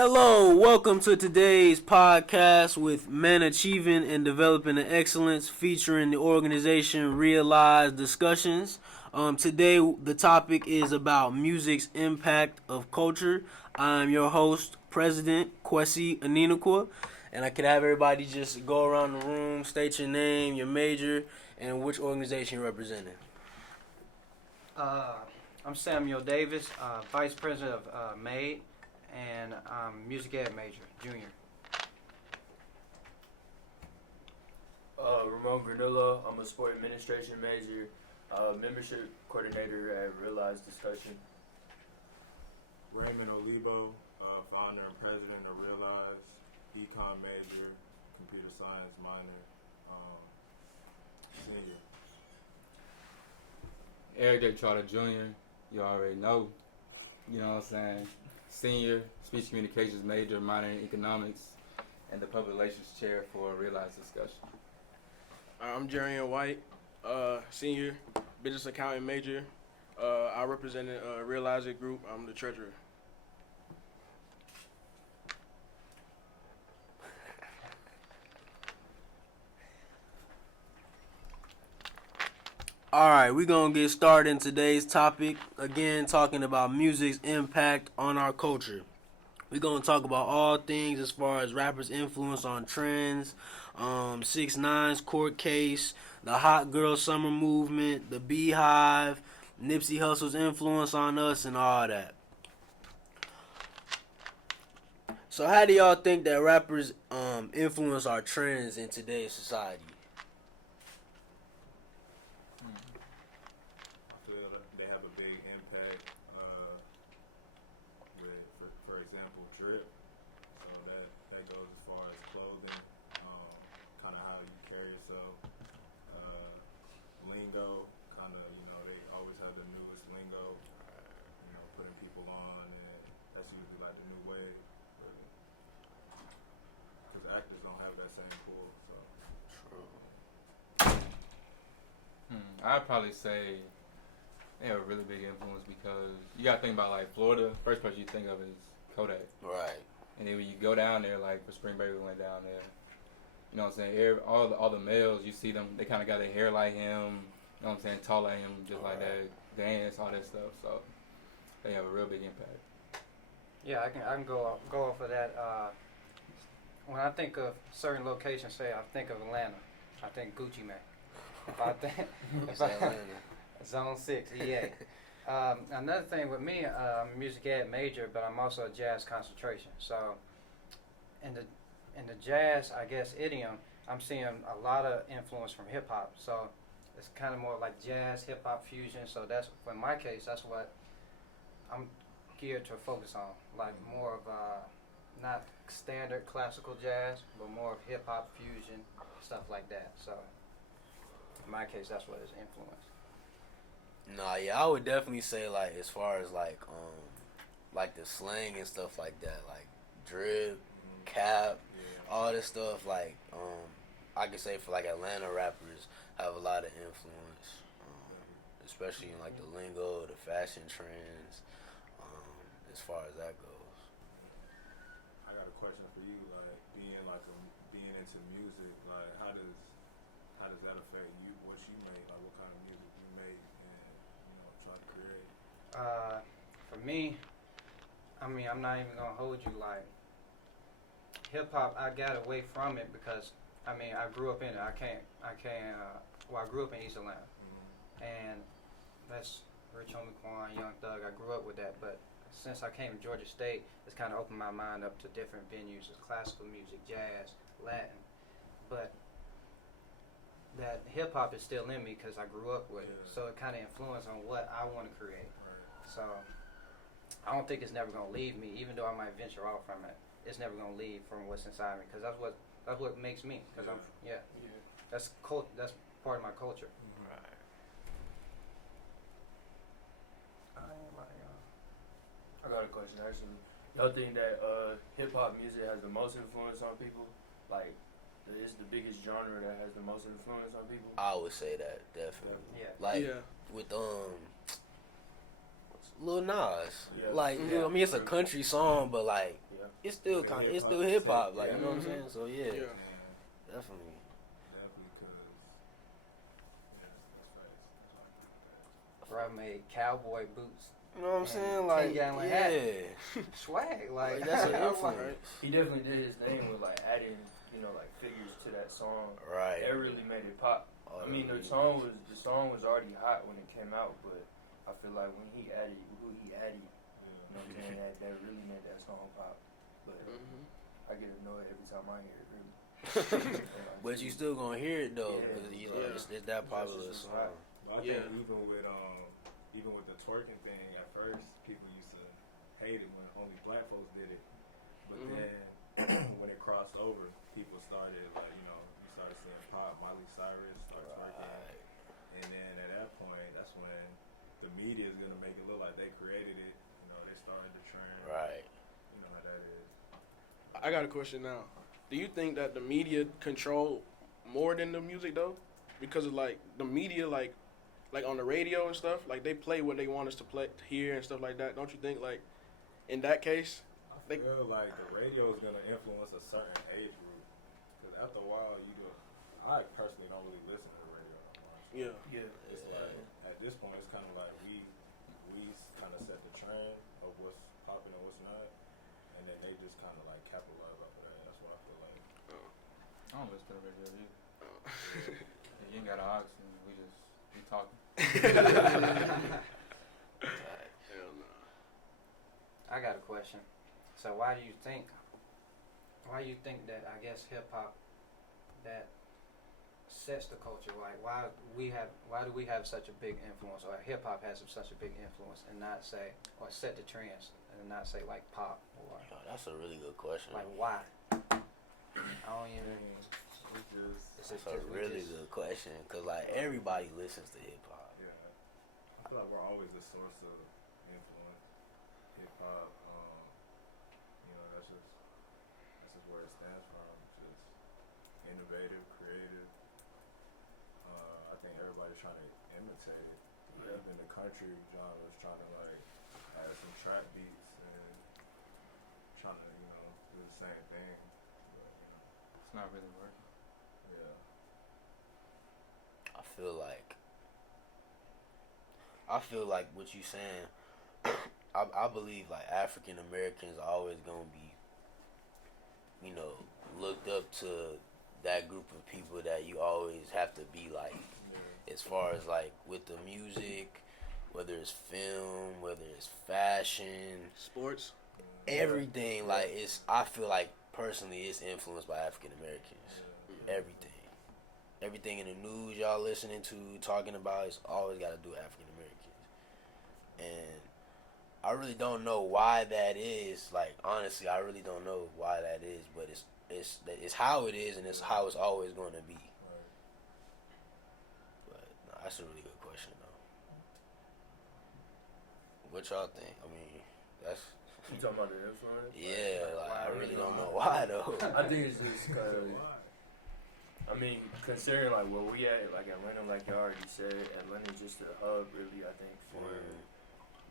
Hello, welcome to today's podcast with Men Achieving and Developing the Excellence featuring the organization Realize Discussions. Today the topic is about music's impact of culture. I'm your host, President Kwasi Aninakwa, and I could have everybody just go around the room, state your name, your major, and which organization you're representing. I'm Samuel Davis, Vice President of M.A.D.E and I'm Music Ed major, junior. Ramon Granillo, I'm a sport administration major, membership coordinator at Realize Discussion. Raymond Olivo, founder and president of Realize, econ major, computer science minor, senior. Eric J. Trotter Jr., you already know, you know what I'm saying? Senior, speech communications major, minor in economics, and the public relations chair for Realize Discussion. I'm Jerian White, senior, business accounting major. I represented Realize It Group. I'm the treasurer. Alright, we're going to get started in today's topic. Again, talking about music's impact on our culture. We're going to talk about all things as far as rappers' influence on trends, 6ix9ine's court case, the hot girl summer movement, the Beehive, Nipsey Hussle's influence on us, and all that. So how do y'all think that rappers influence our trends in today's society? They have a big impact with, for example, drip. So that goes as far as clothing, kind of how you carry yourself. Lingo, kind of, they always have the newest lingo, putting people on, and that's usually like the new wave. Because actors don't have that same pool, so. True. I'd probably say they have a really big influence because you got to think about, like, Florida. First person you think of is Kodak. Right. And then when you go down there, like, for spring break we went down there, you know what I'm saying? All the males, you see them, they kind of got their hair like him, you know what I'm saying? Tall like him, just like that, dance, all that stuff. So they have a real big impact. Yeah, I can go off of that. When I think of certain locations, say I think of Atlanta, I think Gucci Mane. If I Zone 6, EA. Another thing with me, I'm a music ed major, but I'm also a jazz concentration. So in the jazz, I guess, idiom, I'm seeing a lot of influence from hip hop. So it's kind of more like jazz, hip hop fusion. So that's, in my case, that's what I'm geared to focus on. Like more of not standard classical jazz, but more of hip hop fusion, stuff like that. So in my case, that's what is influence. Nah, yeah, I would definitely say, like, as far as like the slang and stuff like that, like drip, cap, all this stuff, like I could say for like Atlanta rappers have a lot of influence, especially in like the lingo, the fashion trends, as far as that goes. I got a question for you, like being into music, like how does that affect you? What you make, like what kind of music you make, and try to create. For me, I mean, I'm not even gonna hold you. Like hip hop, I got away from it because I mean I grew up in it. I grew up in East Atlanta, and that's Rich Homie Quan, Young Thug. I grew up with that, but since I came to Georgia State, it's kind of opened my mind up to different venues, classical music, jazz, Latin, but that hip hop is still in me because I grew up with it, so it kind of influenced on what I want to create. Right. So I don't think it's never gonna leave me, even though I might venture off from it. It's never gonna leave from what's inside me because that's what makes me. Because that's part of my culture. Right. I got a question actually. Y'all think that hip hop music has the most influence on people? Like, is the biggest genre that has the most influence on people? I would say that definitely. Yeah. Like with Lil Nas. Yeah. Like I mean, it's a country song, but like it's still kind of, it's still hip hop, like, you know what I'm Mhm. saying? So yeah, Yeah. definitely. Definitely, cause that's Bro made cowboy boots, You know what I'm And saying? Like, 10-gallon yeah, hat. swag, like, like that's an I'm like, influence, He definitely did his thing with like adding, like figures to that song. right? That really made it pop. Oh, I mean, the yeah. song was already hot when it came out, but I feel like when he added who he added, you know what I'm saying, that really made that song pop. But Mhm. I get annoyed every time I hear it. Really. But you still gonna hear it though, Yeah. because Yeah. it's that popular It's just song. But I Yeah. think even with the twerking thing, at first people used to hate it when only black folks did it. But Mhm. then when it crossed over, people started like, you started seeing Pop, Miley Cyrus start twerking. Right. And then at that point, that's when the media is gonna make it look like they created it. They started the trend. Right. You know how that is. I got a question now. Do you think that the media control more than the music though? Because of like the media, like on the radio and stuff, like they play what they want us to hear and stuff like that. Don't you think like in that case? I feel like the radio is gonna influence a certain age group. Because after a while, I personally don't really listen to the radio that much. Yeah. Yeah. It's like at this point, it's kind of like we kind of set the trend of what's popping and what's not, and then they just kind of like capitalize off of that. That's what I feel like. I don't listen to the radio either. Yeah, you ain't got an ox, and we talking. Hell no. I got a question. So why do you think that, I guess, hip hop that sets the culture, like why do we have such a big influence, or hip hop has such a big influence, and not say, or set the trends and not say like pop, or Oh, that's a really good question. like why? I don't even. It's just That's a really good question, cause like everybody listens to hip hop. yeah. I feel like we're always a source of influence. Hip hop, that's just where it stands from. Just innovative, creative. I think everybody's trying to imitate it. Yeah. Even the country genre is trying to like add some trap beats and trying to do the same thing. But, It's not really working. yeah. I feel like what you saying. I believe like African Americans are always gonna be, looked up to that group of people that you always have to be like. As far as like with the music, whether it's film, whether it's fashion, Sports. everything, like I feel like personally it's influenced by African Americans. Everything in the news y'all listening to, talking about, it's always got to do with African Americans. And I really don't know why that is. Like honestly, I really don't know why that is, but it's how it is, and it's how it's always going to be. But no, that's a really good question though. What y'all think? I mean, that's You talking about the influence? yeah. Like I really don't know why though. I think it's just because, I mean, considering like where we at, like Atlanta, like you already said, Atlanta's just a hub, really. I think for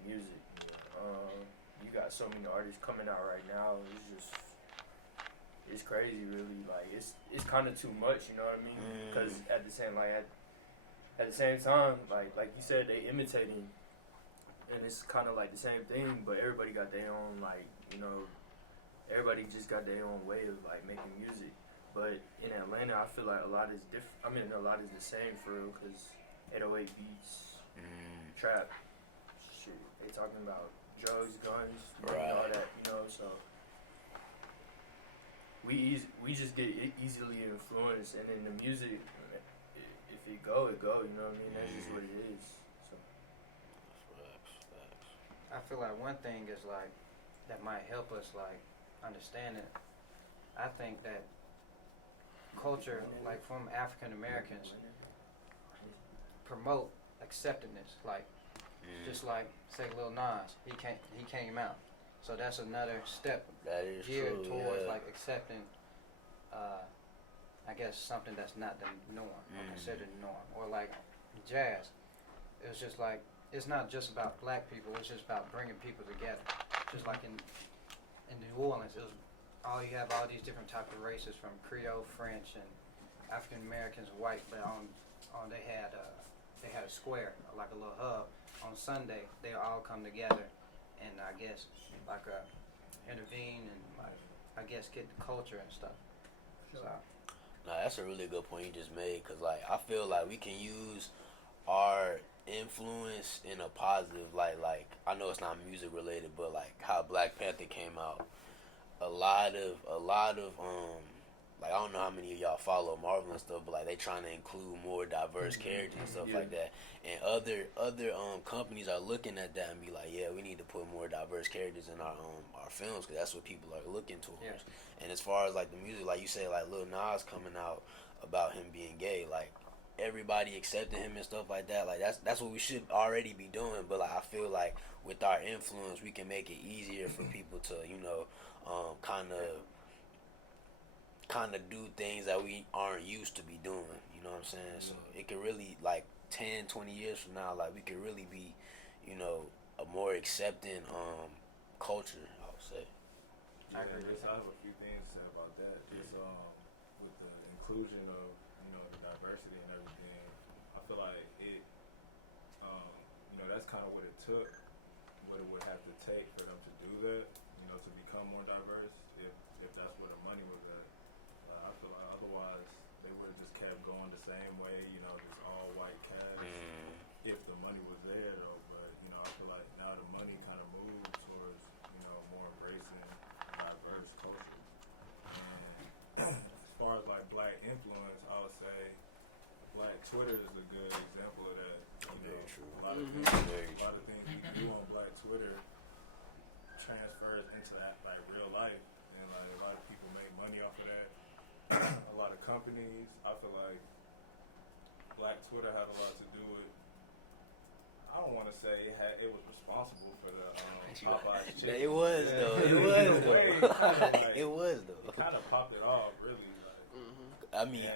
music. You got so many artists coming out right now. It's crazy, really. Like it's kind of too much, you know what I mean? Because at the same time, like you said, they imitating, and it's kind of like the same thing. But everybody got their own, everybody just got their own way of like making music. But in Atlanta, I feel like a lot is different. I mean, a lot is the same for real, because 808 beats, trap, shit. They talking about drugs, guns, all that, so we just get easily influenced, and then the music, if it go, you know what I mean? That's just what it is. So I feel like one thing is like that might help us like understand it. I think that culture, like from African Americans, promote acceptance. Like just like say Lil Nas, he came out, so that's another step That is geared true, towards yeah. like accepting, I guess something that's not the norm or considered the norm. Or like jazz, it's just like it's not just about black people. It's just about bringing people together. Just like in in New Orleans, it was you have all these different type of races from Creole, French, and African Americans, white. But they had a square, like a little hub. On Sunday, they all come together, and I guess like intervene and like I guess get the culture and stuff. So. No, that's a really good point you just made, because like I feel like we can use our influence in a positive light. Like I know it's not music related, but like how Black Panther came out, a lot of like I don't know how many of y'all follow Marvel and stuff, but like they trying to include more diverse characters and stuff like that. And other companies are looking at that and be like, yeah, we need to put more diverse characters in our films, because that's what people are looking towards. Yeah. And as far as like the music, like you say, like Lil Nas coming out about him being gay, like everybody accepting him and stuff like that, like that's what we should already be doing. But like I feel like with our influence, we can make it easier for people to kind of do things that we aren't used to be doing. You know what I'm saying? So it could really, like 10, 20 years from now, like we could really be, a more accepting culture, I would say. Yeah, I have a few things to say about that. Just with the inclusion of the diversity and everything, I feel like it, that's kind of what it took, what it would have to take for them to do that, to become more diverse. If that's where the money was at, I feel like otherwise they would have just kept going the same way, just all white cast. If the money was there though, but I feel like now the money kind of moved towards more embracing diverse culture. And as far as like black influence, I would say Black Twitter is a good example of that. Very true. A lot of things you can do on Black Twitter transfers into that like real life, and like a lot of people make money off of that. A lot of companies, I feel like Black Twitter had a lot to do with. I don't want to say it was responsible for the Popeyes chicken. It was though. It was though. It kind of popped it off, really. Like, I mean,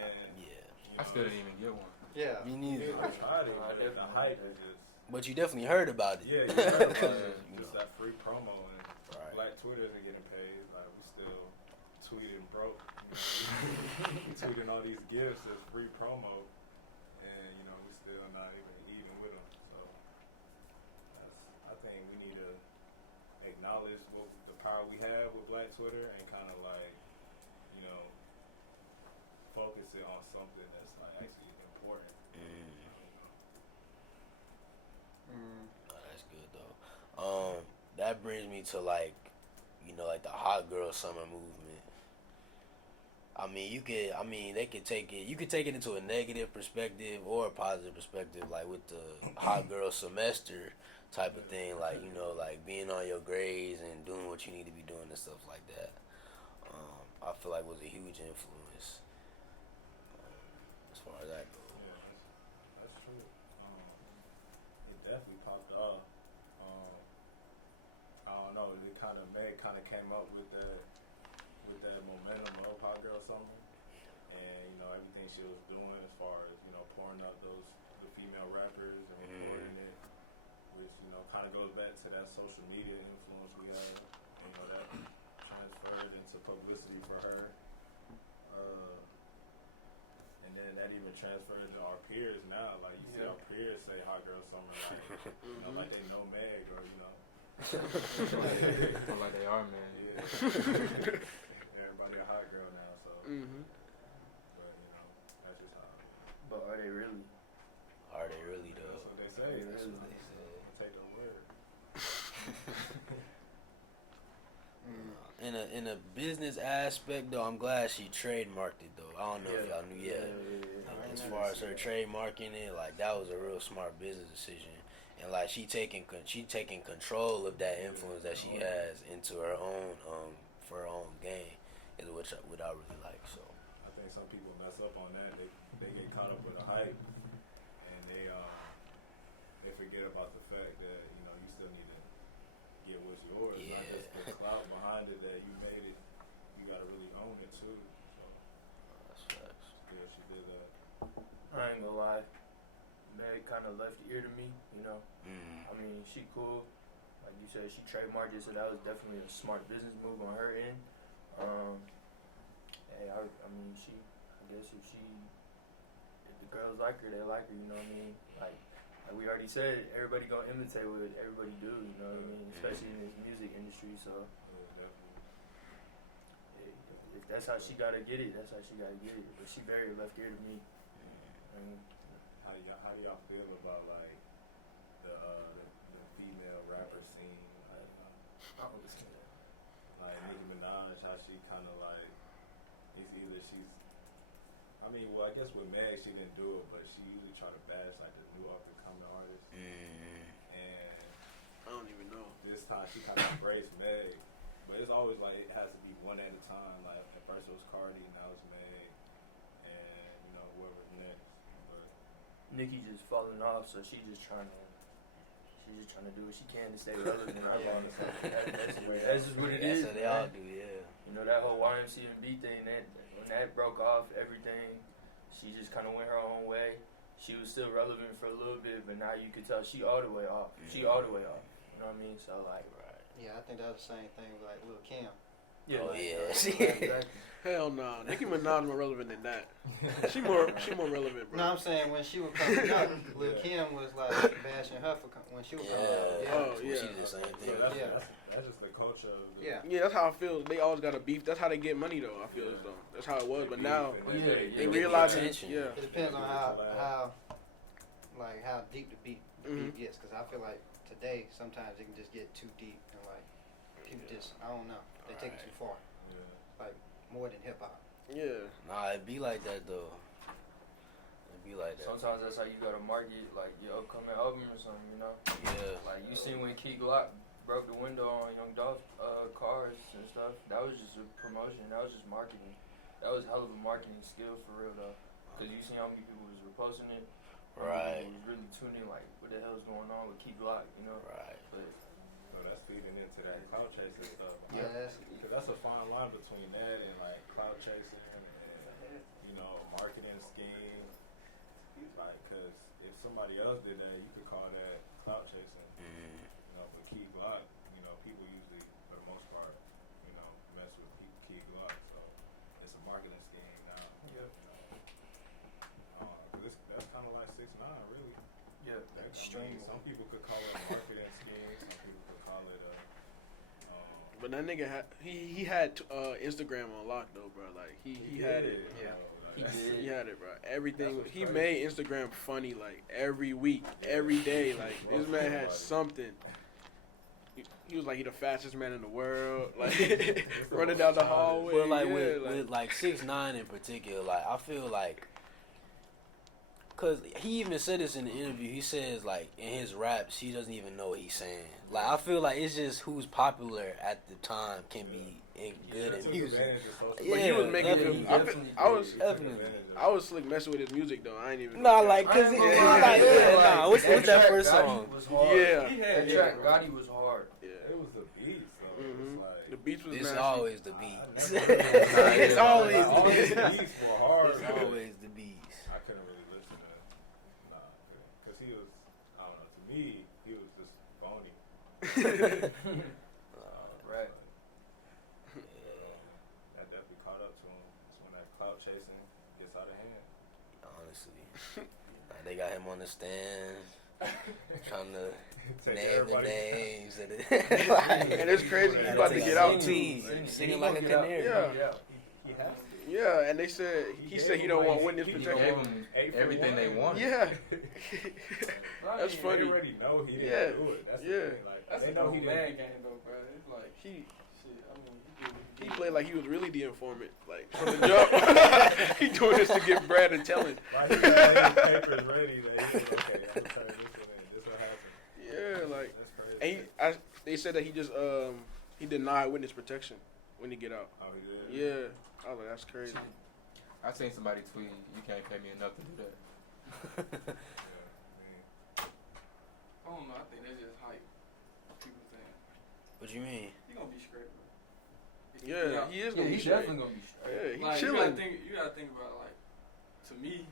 I still didn't even get one. Yeah. Me neither. I tried it, but the hype is just. But you definitely heard about it. Yeah, you heard about it. Just that free promo, and Black Twitter isn't getting paid. Like we still tweeting broke. Tweeting all these gifts as free promo, and we still not even with them. So I think we need to acknowledge the power we have with Black Twitter and kind of like focus it on something that's like actually important. Oh, that's good though. That brings me to like the hot girl summer movement. I mean, they could take it. You could take it into a negative perspective or a positive perspective, like with the hot girl semester type of thing, like like being on your grades and doing what you need to be doing and stuff like that. I feel like was a huge influence as far as that goes. Yeah, that's true. It definitely popped off. I don't know. It kind of came up with that momentum of Hot Girl Summer, and everything she was doing as far as pouring out the female rappers and recording it, which kind of goes back to that social media influence we have. That transferred into publicity for her, and then that even transferred to our peers now. Like you see our peers say Hot Girl Summer, like like they know Meg or Like they are, man. Yeah. Everybody a hot girl now, so. But that's just how. But are they really? Are they really though? That's what they say. That's what they say. Take their word. In a business aspect though, I'm glad she trademarked it though. I don't know if y'all knew yet. As far as her trademarking it, like that was a real smart business decision. And like she taking control of that influence that she has into her own for her own gain is what I really like. So I think some people mess up on that. They get caught up with the hype, and they forget about the fact that you still need to get what's yours, not just the clout behind it that you made it. You gotta really own it too. So that's facts. yeah, she did that. I ain't gonna lie. Meg kind of left ear to me, I mean, she cool. Like, like you said, she trademarked it, so that was definitely a smart business move on her end. Hey, I mean, I guess if the girls like her, they like her, you know what I mean? Like we already said, everybody gonna imitate what everybody do, you know what I mean? Especially in this music industry, so. If that's how she gotta get it, that's how she gotta get it. But she very left ear to me. How do y'all feel about like the female rapper scene? Like, I don't listen to that. like Nicki Minaj, how she kind of like, it's either she's, I mean, well, I guess with Meg she didn't do it, but she usually try to bash like the new up and coming artists. And I don't even know. this time she kind of embraced Meg, but it's always like it has to be one at a time. Like at first it was Cardi, now it's Meg, and you know whoever's next. But Nicki just falling off, so she's just trying to do what she can to stay relevant. That's just what it is. That's what they all do, yeah. You know, that whole YMCMB thing, when that broke off, everything, she just kind of went her own way. She was still relevant for a little bit, but now you could tell she all the way off. She all the way off. You know what I mean? So, like, Yeah, I think that was the same thing with like Lil Kim. yeah. Oh, yeah. Exactly. Hell no. Nicki Minaj more relevant than that. She more relevant, bro. No, I'm saying when she was coming up, Lil Kim was like bashing her for when she was coming up. Yeah. Oh, yeah. She did the same thing. that's just the culture of the, Yeah, that's how I feel. They always got a beef. That's how they get money, though. I feel as though that's how it was. But now they realize it. attention. Yeah. It depends on how deep the beat gets, because I feel like today sometimes it can just get too deep and like people just I don't know, they take it too far, like more than hip hop. Yeah. Nah, it be like that though. It be like that. Sometimes that's how you gotta market, like, your upcoming album or something, you know? Yeah. Like, you seen when Key Glock broke the window on Young Dolph's cars and stuff. That was just a promotion. That was just marketing. That was hell of a marketing skill for real, though. Because you see how many people was reposting it. Right. People was really tuning, like, what the hell's going on with Key Glock, you know? Right. But so that's feeding into that cloud chasing stuff. Yeah, Because that's a fine line between that and like cloud chasing and, you know, marketing scheme. Like, because if somebody else did that, you could call that cloud chasing. You know, but Key Glock, you know, people usually, for the most part, you know, mess with Key Glock. So it's a marketing scheme now. Yeah. You know, that's kind of like 6ix9ine, really. yeah. Extreme. Some people could call it a marketing scheme. Some people could call it a. But that nigga he had Instagram on lock though, bro. Like he had it. Yeah. He had it, bro. Everything he made Instagram funny like every week, every day. Like this man had something. He was like he the fastest man in the world, like running down the hallway. Well, like yeah, with like 6ix9ine in particular, like I feel like, cause he even said this in the interview. He says like in his raps, he doesn't even know what he's saying. Like I feel like it's just who's popular at the time can be good at music. But he was making definitely, him. I was definitely. I was slick messing with his music though. I ain't even. Nah, like cause I ain't he, gonna he lie, like yeah, what's that track first Gotti song? was hard. Yeah. That track Gotti was hard. Yeah. It was the beats, though. It was like, The beats was It's nasty. always the beats. it's It's always all the his beats. beats were hard. It's always the beats. I couldn't really listen to it. Nah, because he was, I don't know, to me, he was just phony. Right. That definitely caught up to him. It's when that clout chasing gets out of hand. Honestly, they got him on the stand, trying to Take name the everybody. names, and And it's crazy. He's about to get out too. singing like a canary. Yeah. He has to. Yeah, and they said he said he don't want witness He protection. gave them everything they wanted. Yeah. That's They funny. already know he didn't Yeah. do it. That's Yeah. the thing. Like, That's they a know dope he man didn't. game though, bro. It's like He shit. I mean, he played like he was really the informant, like from the jump. He doing this to get Brad and telling. Like, he had his papers ready. That he was, okay, I'm going to turn this one in. This will happen. Yeah, like That's crazy. and they said that he just he denied witness protection when he get out. Oh, he did? Yeah, I was like that's crazy. I seen somebody tweet, "You can't pay me enough to do that." Yeah, I don't know. I think that's just hype. People saying What you mean? he gonna be straight, bro. If Yeah, get out- he is Yeah, gonna be he's straight. definitely gonna be straight. Yeah, he Like chilling. you gotta think about it, like to me,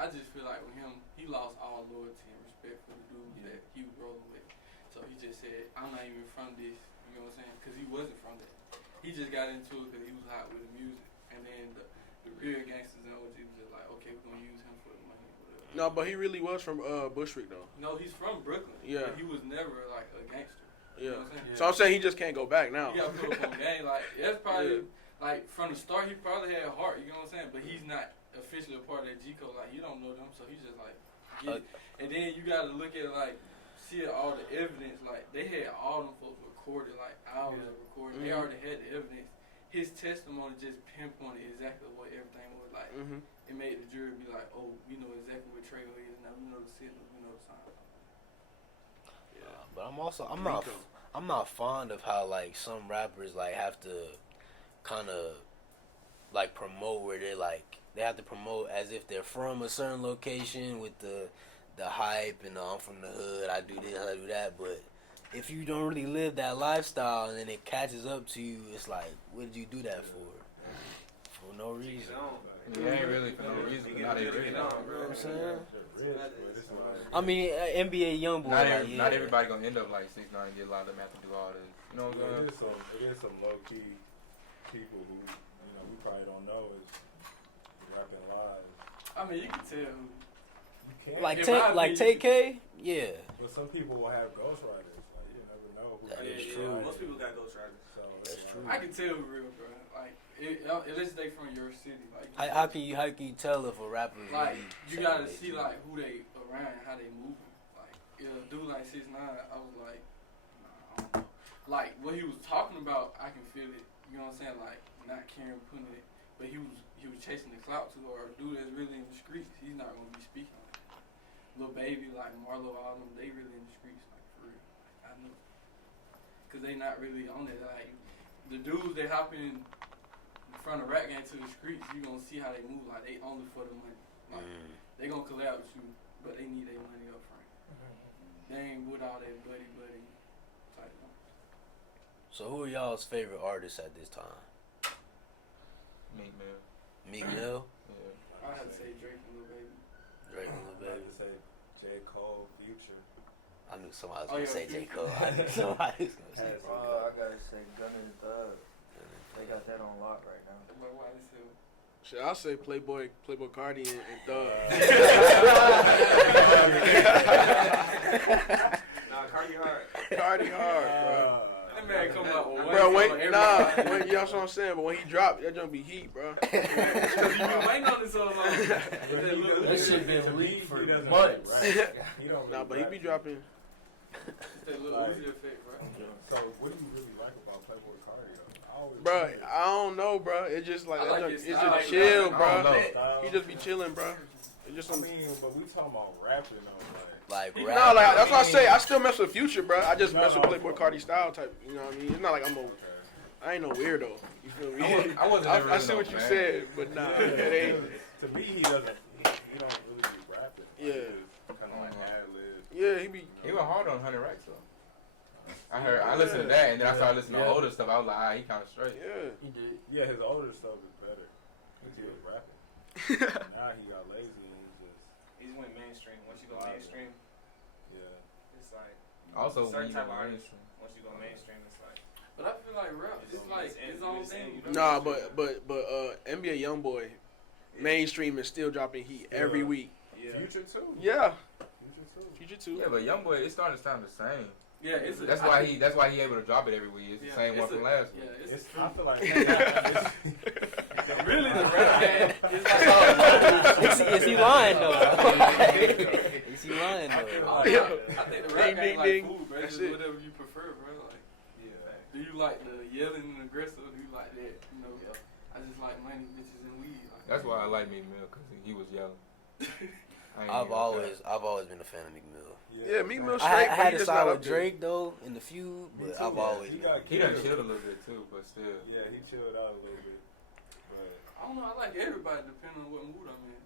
I just feel like with him, he lost all loyalty and respect for the dudes Yeah. that he was rolling with. So So he just said, I'm not even from this. You know what I'm saying? Because he wasn't from that. He just got into it because he was hot with the music. And then the real gangsters and OGs was just like, okay, we're going to use him for the money. Whatever. No, but he really was from Bushwick though. No, he's from Brooklyn. Yeah. But he was never like a gangster. You know what I'm saying? So I'm saying he just can't go back now. He got put up on game. Like, that's probably, like, from the start, he probably had a heart, you know what I'm saying? But he's not officially a part of that G Code. Like, you don't know them, so he's just like, get it. And then you got to look at, like, see all the evidence. Like, they had all them folks recorded, like, hours of recording. They already had the evidence. His testimony just pinpointed exactly what everything was like. It made the jury be like, oh, we know exactly what Trago is. Now we know the signals, we know the signs. But I'm not fond of how like some rappers like have to kind of like promote where they have to promote as if they're from a certain location with the hype and I'm from the hood, I do this, I do that. But if you don't really live that lifestyle and then it catches up to you, it's like, what did you do that for? For no reason. Yeah, ain't really for no reason, but not even. You know what I'm saying? I mean, NBA YoungBoy. Not everybody gonna end up like 6ix9ine and get locked up and have to do all this. You know what I'm saying? It is some low key people who we probably don't know is rapping live. I mean, you can tell. You can't. Like TK, yeah. But some people will have ghostwriters. Like you never know. That is true. Most people got ghostwriters. So that's true. I can tell real, bro. Like, at least they from your city. Like, How can you tell if a rapper is like, really you saying gotta they see do? like who they around, how they moving. Like, a dude like 6ix9ine, I was like, nah, I don't know. Like what he was talking about, I can feel it. You know what I'm saying? Like not caring, putting it, but he was chasing the clout too. Or a dude that's really in the streets, he's not gonna be speaking like that. Lil Baby, like Marlo, all them, they really in the streets, like for real. Like, I know, cause they not really on it. Like the dudes they hopping in front of rap game to the streets, you gonna see how they move. Like they only for the money. Like, they gonna collab with you, but they need their money up front. They ain't with all that buddy type of. So who are y'all's favorite artists at this time? Meek Mill. Meek Mill? Yeah. I had to say Drake and Lil Baby. Drake and Lil I'd like Baby. to say J. Cole, Future. I knew somebody was Oh, gonna yeah, say J. Future. Cole. I knew somebody was gonna say. I gotta say Gunna and Thug. They got that on lock right now. But why this hill? Shit, I'll say Playboy Cardi and Thug. Nah, Cardi hard. Cardi hard, bro. That man come out with one Bro, song wait, every nah, time. you know what I'm saying? But when he dropped, that junk be heat, bro. Cause you been waiting on this so long. That shit been To me, leaked for he doesn't months. rap. He don't Nah, really but he rap. be dropping. It's that little Like- Uzi effect, bro. So what do you really like about Playboy Cardi though? I always Bro, think I don't know, bro. It's just like, I that like junk, his it's style. just chill, I don't bro. know. style. He just be chilling, bro. It's just I some. mean, but we talking about rapping though, Like No, rap. No, like that's what I say. I still mess with Future, bro. I just No, mess with no, Playboy Cardi style type. You know what I mean? It's not like I ain't no weirdo. You feel me? I wasn't I really see no what you fan. said, but nah, it ain't. To me, he don't really be rapping. Yeah. Kind of like ad lib. Yeah, he be. He went hard on 100 Racks though. I listened to that and then I started listening to older stuff. I was like, he kind of straight. Yeah. He did. Yeah, his older stuff is better. Cause he was rapping. Now he got lazy and he's just He just went mainstream. Once you go mainstream, yeah. it's like Also, when certain you type go of artist. mainstream. Once you go mainstream, it's like But I feel like rap, it's like his own thing. You know? Nah, but NBA YoungBoy, mainstream is still dropping heat every week. Future too. Yeah, Future too. Future too. Yeah, but YoungBoy, it started to sound the same. Yeah, it's That's why he able to drop it every week. It's the same one from last week. Yeah, It's, it's I feel like really the rap game. It's like Is he lying though? Is he lying I though? think the rap Ding, game ding, like ding. food, bro. It's That's just it. whatever you prefer, bro. Like, yeah. do you like the yelling and aggressive? Or do you like that? You know, I just like money, bitches, and weed. Like, That's why I like Meek Mill because he was yelling. I've always been a fan of Meek Mill. Yeah, Meek Mill I straight. had but he to just side not with up there. Drake though in the feud, but I've always been. He done chilled a little bit too, but still. Yeah, he chilled out a little bit. But I don't know. I like everybody depending on what mood I'm in.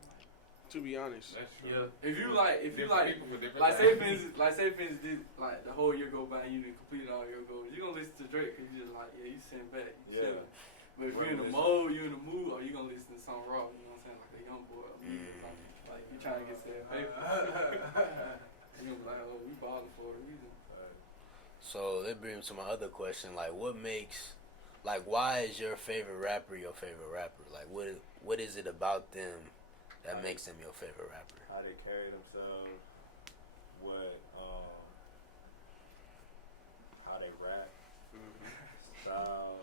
To be honest. That's true. If you like, People for different like things. say for instance, did like the whole year go by and you didn't complete all your goals, you gonna listen to Drake because you just like, yeah, you sitting back, you Yeah. chilling. But if you're in the Listen. mode, you in the mood, or you gonna listen to something raw, you know what I'm saying, like a young boy, or me or something. Like you trying to get set paper. You gonna be like, oh, we balling for a reason. So that brings me to my other question. Like, why is your favorite rapper your favorite rapper? Like, what is it about them that makes them your favorite rapper? How they carry themselves, how they rap, style.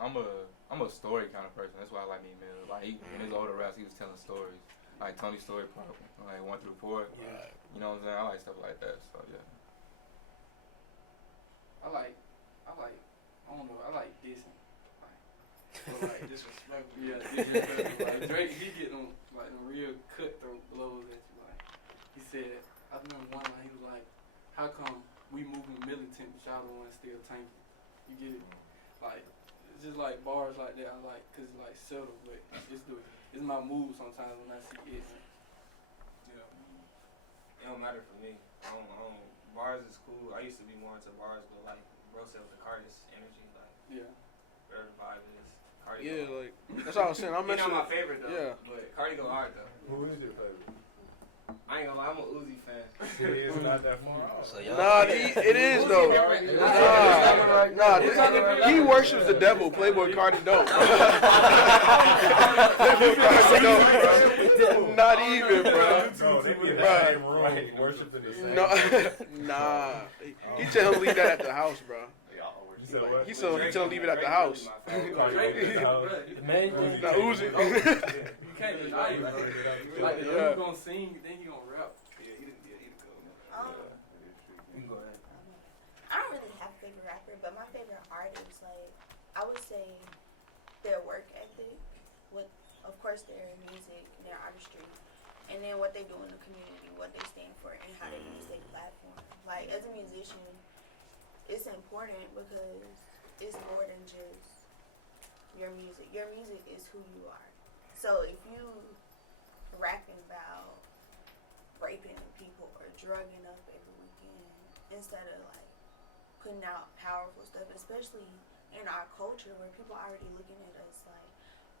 I'm a story kind of person. That's why I like M.A.D.E. Like in his older raps, he was telling stories. Like Tony's story, probably like 1 through 4. Right. You know what I'm saying? I like stuff like that. So yeah. I don't know, I like dissing. Like disrespectful. Yeah, disrespectful. Like Drake, he get them like them real cutthroat blows at you. Like he said, I remember one line he was like, "How come we moving militant, but y'all the ones still tanking?" You get it? Like it's just like bars like that. I like because it's like subtle, but it's my mood sometimes when I see it. Yeah. It don't matter for me. I don't, bars is cool. I used to be more into bars, but like bro said with the Cardis energy, like Yeah. whatever the vibe is. Cardi Yeah, go like that's all I was saying. I'm He's not mentioning. my favorite though. Yeah. But Cardi go hard though. Who is your favorite? I ain't gonna lie, I'm a Uzi fan. It's not that far out. So y'all, Nah, it is though. Nah, he worships the devil. Playboy Cardi don't. Playboy Cardi don't, bro. Not even, bro. No, they be in the same room worshiping the same. No, nah. He tell him leave that at the house, bro. You said what? He tell him leave it at the house. Drake, Now Uzi. You can't deny it, bro. Like the Yeah. dude gonna sing, then he gonna rap. Yeah, he the cool. You go ahead. I don't really have a favorite rapper, but my favorite artist, like, I would say their work ethic, with, of course, their music and their artistry, and then what they do in the community, what they stand for, and how they use their platform. Like, as a musician, it's important because it's more than just your music. Your music is who you are. So if you rapping about raping people or drugging up every weekend instead of like putting out powerful stuff, especially in our culture where people are already looking at us like,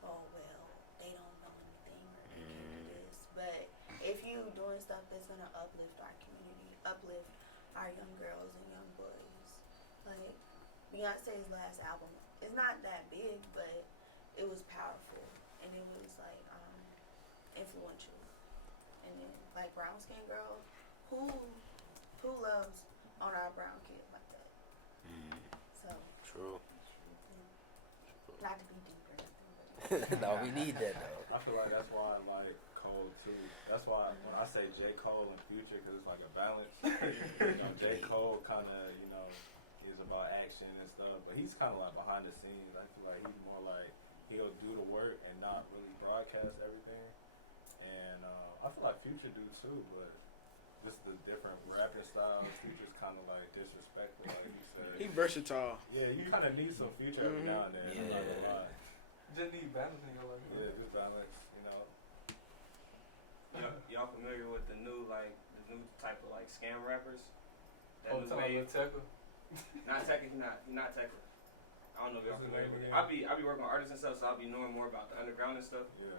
oh well, they don't know anything or they can't do this. But if you doing stuff that's gonna uplift our community, uplift our young girls and young boys, like Beyonce's last album, it's not that big, but it was powerful and it was like influential. And then like brown skin girl, who loves on our brown kid like that? So true. not to be deep or nothing, No, we need that though. I feel like that's why I like Cole too. That's why when I say J. Cole and Future, because it's like a balance. J. Cole kind of, is about action and stuff, but he's kind of like behind the scenes. I feel like he's more like he'll do the work and not really broadcast everything. And I feel like Future do too, but just the different rapping styles. Future's kind of like disrespectful, like you said. He versatile. Yeah, you kind of need some Future every now and then. I'm not gonna lie. Just need balance in your life. Yeah, just balance, Y'all familiar with the new type of like scam rappers? That Oh, new talking wave. about Tekka? Not Tekka, he's not Tekka. I don't know if y'all What's his familiar name with it. again? I be working with artists and stuff, so I'll be knowing more about the underground and stuff. Yeah.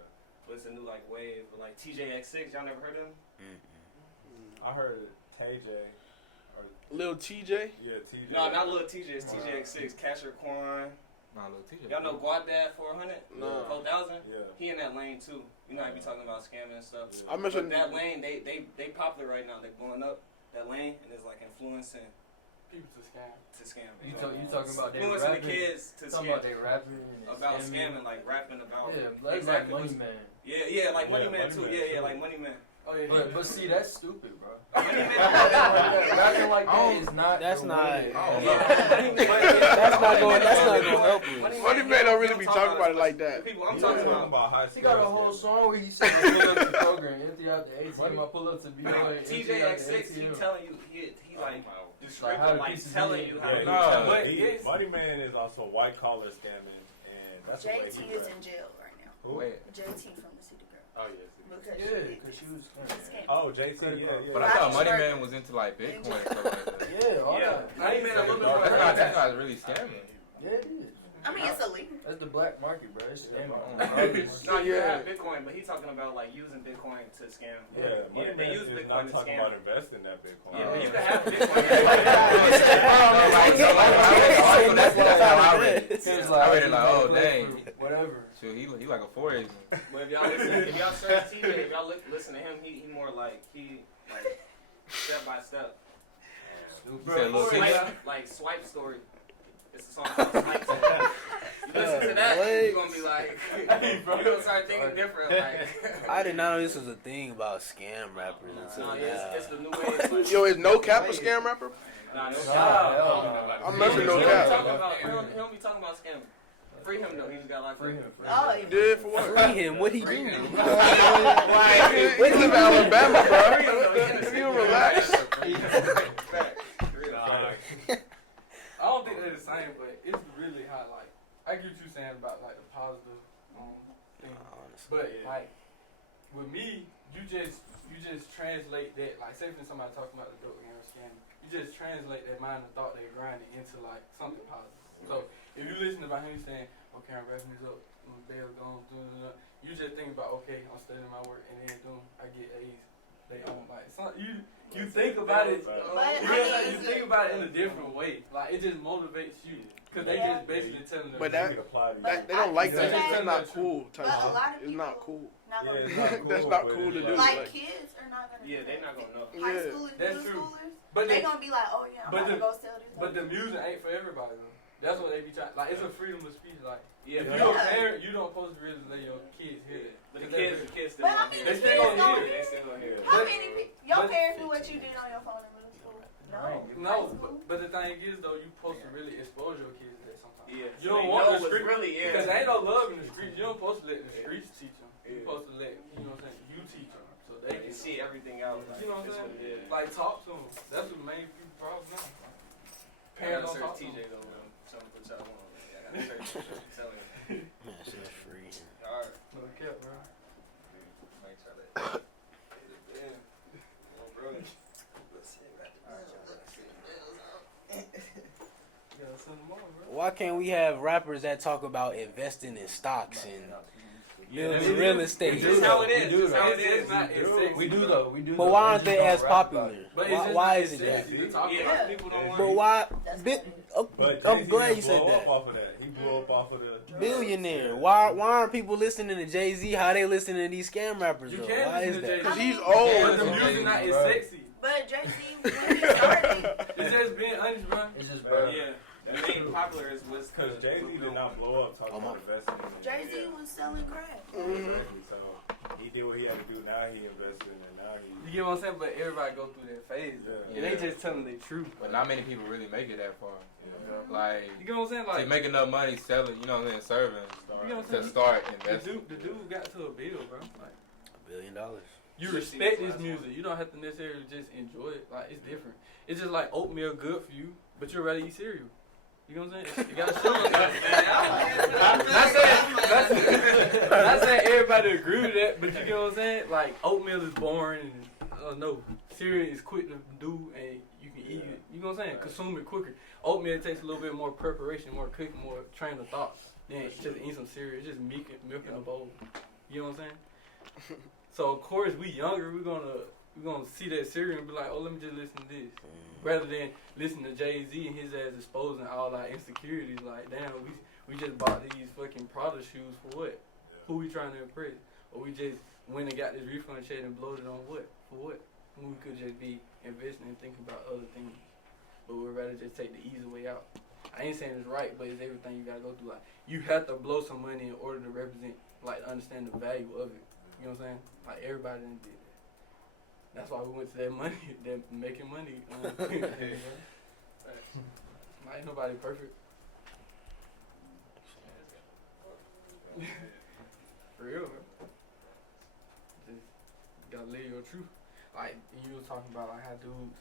But it's a new like wave, but like TJX6, y'all never heard of him? I heard TJ. Lil TJ. Yeah, TJ. No, not Lil TJ, it's TJX6. Casher Quan. Nah, little TJ. Y'all know Guadad 400? No. 4000? Yeah. He in that lane too. You know, I be talking about scamming and stuff. Yeah. I But mentioned that lane, they popular right now. They blowing up that lane, and it's like influencing People to scam. to scam. You talking about they influencing the rapping? kids to Talking scam about they rapping and about scamming, like rapping about. Yeah, like exactly. Money Man. Yeah, like Money Yeah, Man Money too. Man Yeah, too. like Money Man. Oh yeah. But see, that's stupid, bro. Money Man. Rapping like that is not. That's the not- way. I don't Yeah, know. Money Man. That's not gonna help you. Money Man don't really be talking about it like The that. people I'm You talking talking about. about high He school. got a whole song where he said, "I pull up the program, empty out the ATM, I pull up to be TJX6, he telling you, he like descriptive, like pieces telling in. you how Yeah, to Nah, do it. Money Man is also white collar scamming, and that's the way JT he is rap. in jail right now. Who? Wait. JT from the City Girl. Oh yes. Because Yeah, because she was. scam. Oh, JT, yeah. But I Roddy thought Money Shrek. Man was into like Bitcoin and stuff like that. Yeah, all Yeah, that. Money Man a little bit That's more. not really scamming. Yeah, it is. I mean, it's illegal. That's the black market, bro. It's No, no, you have Bitcoin, but he's talking about like using Bitcoin to scam. Yeah, they use is Bitcoin not to talking scam. about investing in that Bitcoin. Yeah, but you can have Bitcoin. I read it like, oh dang, whatever. shoot, he like a forest. But if y'all search TJ, if y'all listen to him, he more like step by step. Like swipe story. It's a song called Swipe Story. You listen to that, you're gonna be like, you're gonna start thinking different. Like, I did not know this was a thing about scam rappers until no, now. it's the new wave. Like, Yo, is No Cap a scam rapper? nah, no I remember No He Cap. don't be talking about scamming. Free him though. He just got locked up. Oh, He did for what? Free him. What he do? He live in Alabama, bro. You relax. I don't think they're the same, but it's really how like I get what you're saying about like the positive thing. But like with me, you just translate that, like say for somebody talking about the dope game scam, you just translate that mind and thought they're grinding into like something positive. So if you listen about him saying, okay, I'm revenue's up, bail gone, you just think about, okay, I'm studying my work and then I get A's. They own like you think about it. You think about it in a different way. Like it just motivates you because they just basically telling them. But that they don't like that. It's not cool. Type But a stuff. lot of It's people not cool. not gonna it's not cool. That's not cool to do. like kids are not gonna. Yeah, they're not gonna know. High Yeah. schoolers, That's middle true. schoolers, But they gonna be like, oh yeah, I'm but about to go sell this. But the music ain't for everybody though. That's what they be trying. Like it's a freedom of speech. Like Yeah, if you're a parent, you don't supposed to really let your kids hear it. but the kids still But how gonna many hear They it. still kids gonna gonna hear it. They still gonna hear it. How many your but- parents knew what you did on your phone in middle school? No. No, but the thing is though, you supposed to really expose your kids to that sometimes. Yeah, You so don't they want know the what's street really because there ain't no love in the streets. You don't supposed to let the streets teach them. You supposed to let you know what I'm saying. You teach them so they They can see everything out. Like, You know what I'm this saying? what it is. like talk to them. That's what the main people problem now. I Parents gotta don't talk search to TJ them. though. Something for y'all want. I gotta search. I'm telling you. Man, shit's free. Alright. No cap, bro. Might try to get it in. Oh, bro. Let's see. Alright, y'all. You gotta send them on, bro. Why can't we have rappers that talk about investing in stocks and building real estate? It's just how it is. We do It's how it It's is. not as sexy, We do bro. though. We do. But though. why We aren't just they don't as rap about popular? it. But it's just Why not is as it that? sexy to talk Yeah, about. like people don't want But it. why? That's Bit, But I'm Jay-Z glad you didn't said blow that. up off of that. He blew up off of the Billionaire. Why aren't people listening to Jay-Z? How they listening to these scam rappers You though? can't Why is listen to that? Jay-Z. Cause he's But old. the music not as sexy. But Jay-Z, when he started, It's just being honest, bro. It's just bro. Yeah. The main popular is what's because Jay-Z did not blow up talking about investing in it. Jay-Z was selling crack. Exactly. So he did what he had to do. Now he invested in it. Now he. You get what I'm saying? But everybody go through that phase. Though. Yeah. It ain't just telling the truth. But not many people really make it that far. Yeah. Like You get what I'm saying? to Like make enough money selling, you know what I'm saying, serving you know what I'm to saying? start The investing. dude got to a bill, bro. Like $1 billion. you Should've respect seen his this last music. You don't have to necessarily just enjoy it. Like it's different. It's just like oatmeal good for you, but you'd rather eat cereal. You know what I'm saying? You got sugar on it. Not saying everybody agree with that, but you get what I'm saying? Like oatmeal is boring and no, cereal is quick to do and you can eat it. You know what I'm saying? Consume it quicker. Oatmeal takes a little bit more preparation, more cooking, more train of thought. Then just eat some cereal. It's just milk in a bowl. You know what I'm saying? So of course we younger, we're gonna see that cereal and be like, oh, let me just listen to this, rather than listen to Jay-Z and his ass exposing all our insecurities. Like, damn, we just bought these fucking Prada shoes for what? Who we trying to impress? Or we just went and got this refund check and blowed it on what? For what? When we could just be investing and thinking about other things, but we'd rather just take the easy way out. I ain't saying it's right, but it's everything you gotta go through. Like, you have to blow some money in order to represent, like, understand the value of it. You know what I'm saying? Like, everybody done did that. That's why we went to that money, that making money. Like, ain't nobody perfect. For real, man. Just gotta live your truth. Like, you was talking about, like, how dudes,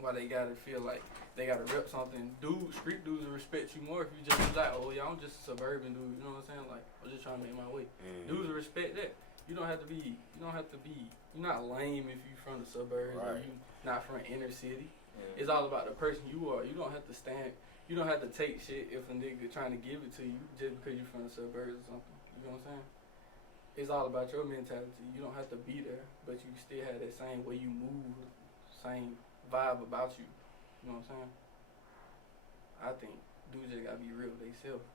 why they gotta feel like they gotta rep something. Street dudes will respect you more if you just be like, oh, yeah, I'm just a suburban dude. You know what I'm saying? Like, I'm just trying to make my way. Dudes will respect that. You're not lame if you from the suburbs or you not from inner city. It's all about the person you are. You don't have to stand. You don't have to take shit if a nigga trying to give it to you just because you from the suburbs or something. You know what I'm saying? It's all about your mentality. You don't have to be there, but you still have that same way you move, same vibe about you. You know what I'm saying? I think dudes just gotta be real with themselves.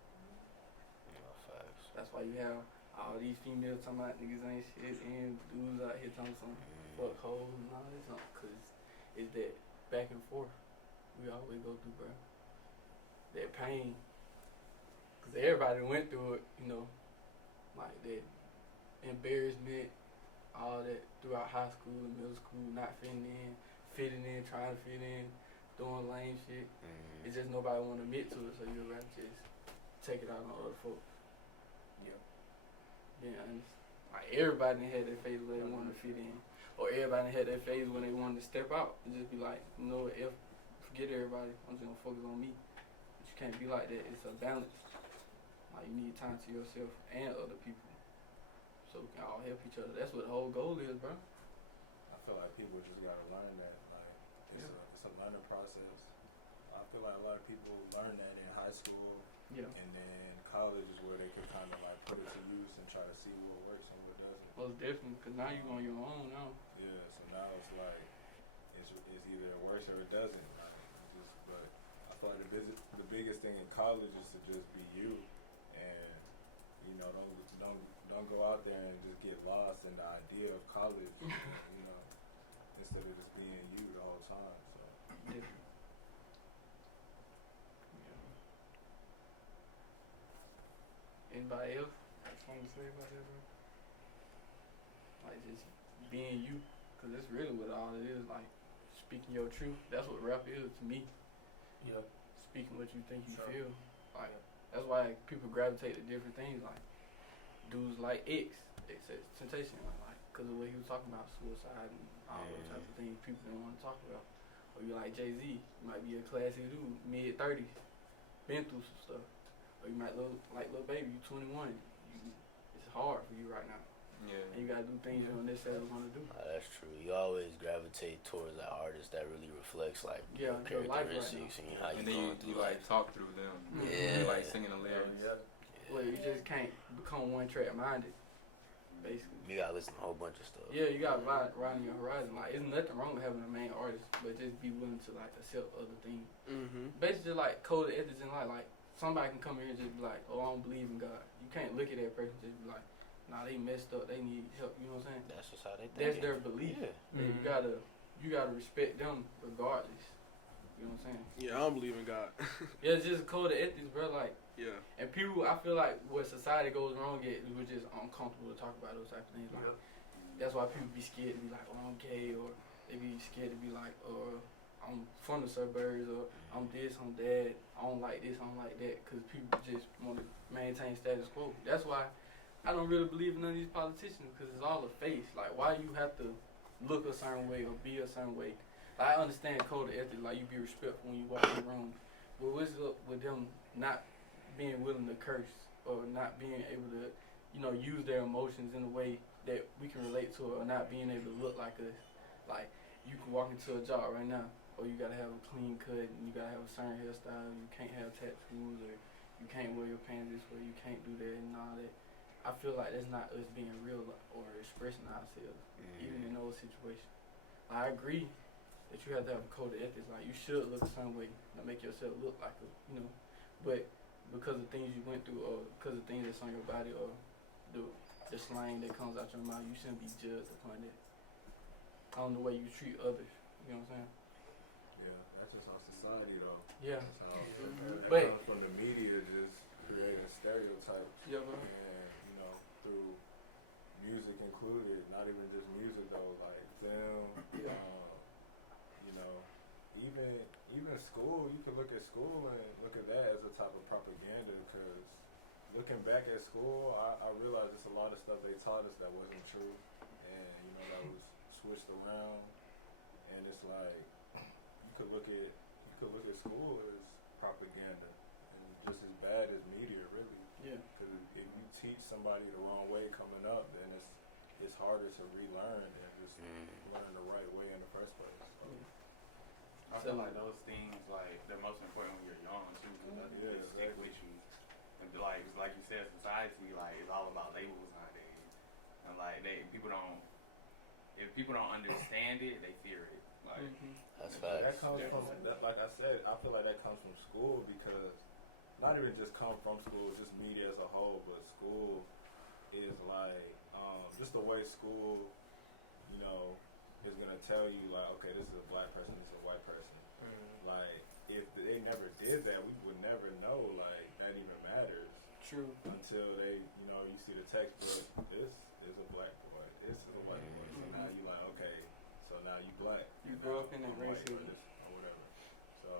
Facts. That's why you have all these females talking about niggas ain't shit and dudes out here talking some fuck hoes and all this stuff. Cause it's that back and forth we always go through, bro. That pain. Cause everybody went through it, you know, like that embarrassment, all that throughout high school and middle school, not fitting in, trying to fit in, doing lame shit. It's just nobody want to admit to it, so you'd rather just take it out on other folks. Yeah. Being honest. Like everybody done had their phase where they wanted to fit in. Or everybody had their phase when they wanted to step out and just be like, you know what, forget everybody, I'm just gonna focus on me. But you can't be like that. It's a balance. Like you need time to yourself and other people. So we can all help each other. That's what the whole goal is, bro. I feel like people just gotta learn that. Like it's a learning process. I feel like a lot of people learn that in high school. Yeah. And then college is where they could kind of like put it to use and try to see what works and what doesn't. Most definitely, because now you're on your own now. Yeah, so now it's like it's either it works or it doesn't. But I feel like the biggest thing in college is to just be you, and you know don't go out there and just get lost in the idea of college. You know, instead of just being you the whole time. So. Different. Anybody else got something to say about that, bro? Like just being you, cause that's really what all it is. Like speaking your truth. That's what rap is to me. Yeah. Speaking what you think you feel. Like that's why people gravitate to different things. Like dudes like Temptation, like cause of what he was talking about, suicide and all those types of things people don't want to talk about. Or you like Jay-Z, you might be a classy dude, mid-30s, been through some stuff. Or you might like Lil Baby, you 21. It's hard for you right now. Yeah. And you gotta do things you don't necessarily want to do. That's true. You always gravitate towards that artist that really reflects like your your life right characteristics and how you And then going you through like life. talk through them. Yeah. You like singing the lyrics. Yeah. Well, you just can't become one-track minded, basically. You gotta listen to a whole bunch of stuff. Yeah, you gotta widen your horizon. Like, there's nothing wrong with having a main artist, but just be willing to like accept other things. Basically, like code of ethics in life. Like, somebody can come here and just be like, "Oh, I don't believe in God." You can't look at that person and just be like, "Nah, they messed up. They need help." You know what I'm saying? That's just how they think. That's their belief. Yeah. And you gotta respect them regardless. You know what I'm saying? Yeah, I don't believe in God. Yeah, it's just a code of ethics, bro. Like, Yeah. and people, I feel like what society goes wrong at, we're just uncomfortable to talk about those type of things. Like, that's why people be scared to be like, "Oh, I'm gay," or they be scared to be like, "I'm from the suburbs," or "I'm this, I'm that, I don't like this, I don't like that," because people just want to maintain status quo. That's why I don't really believe in none of these politicians, because it's all a face. Like, why you have to look a certain way or be a certain way? I understand code of ethics, like you be respectful when you walk in the room, but what's up with them not being willing to curse or not being able to, you know, use their emotions in a way that we can relate to it, or not being able to look like us? Like, you can walk into a job right now, or you gotta have a clean cut, and you gotta have a certain hairstyle, you can't have tattoos, or you can't wear your pants this way, you can't do that and all that. I feel like that's not us being real or expressing ourselves, even in those situations. I agree that you have to have a code of ethics. Like, you should look a certain way to make yourself look like a, you know, but because of things you went through, or because of things that's on your body, or the slang that comes out your mouth, you shouldn't be judged upon that. On the way you treat others. You know what I'm saying? Yeah, that's just our society though. Yeah. That's how that But- comes from the media just creating stereotypes. Yeah, bro. And you know, through music included, not even just music though, like film, Yeah. you know, even school. You can look at school and look at that as a type of propaganda. Because looking back at school, I realized there's a lot of stuff they taught us that wasn't true, and you know that was switched around. And it's like you could look at school as propaganda, and just as bad as media, really. Yeah. Because if you teach somebody the wrong way coming up, then it's harder to relearn than just learn the right way in the first place. So. I I feel like those things, like, they're most important when you're young, too, because they stick with you. And, like you said, society, like, it's all about labels nowadays. And, like, if people don't understand it, they fear it. Like, That's That facts. comes from, like I said, I feel like that comes from school because, not even just come from school, just media as a whole, but school is like, just the way school, you know, is going to tell you, like, okay, this is a black person, this is a white person. Like, if they never did that, we would never know, like, that even matters. True. Until they, you know, you see the textbook, this is a black boy, this is a white boy. So now you like, okay, so now you black. You grew up in that I'm white racism. or whatever. So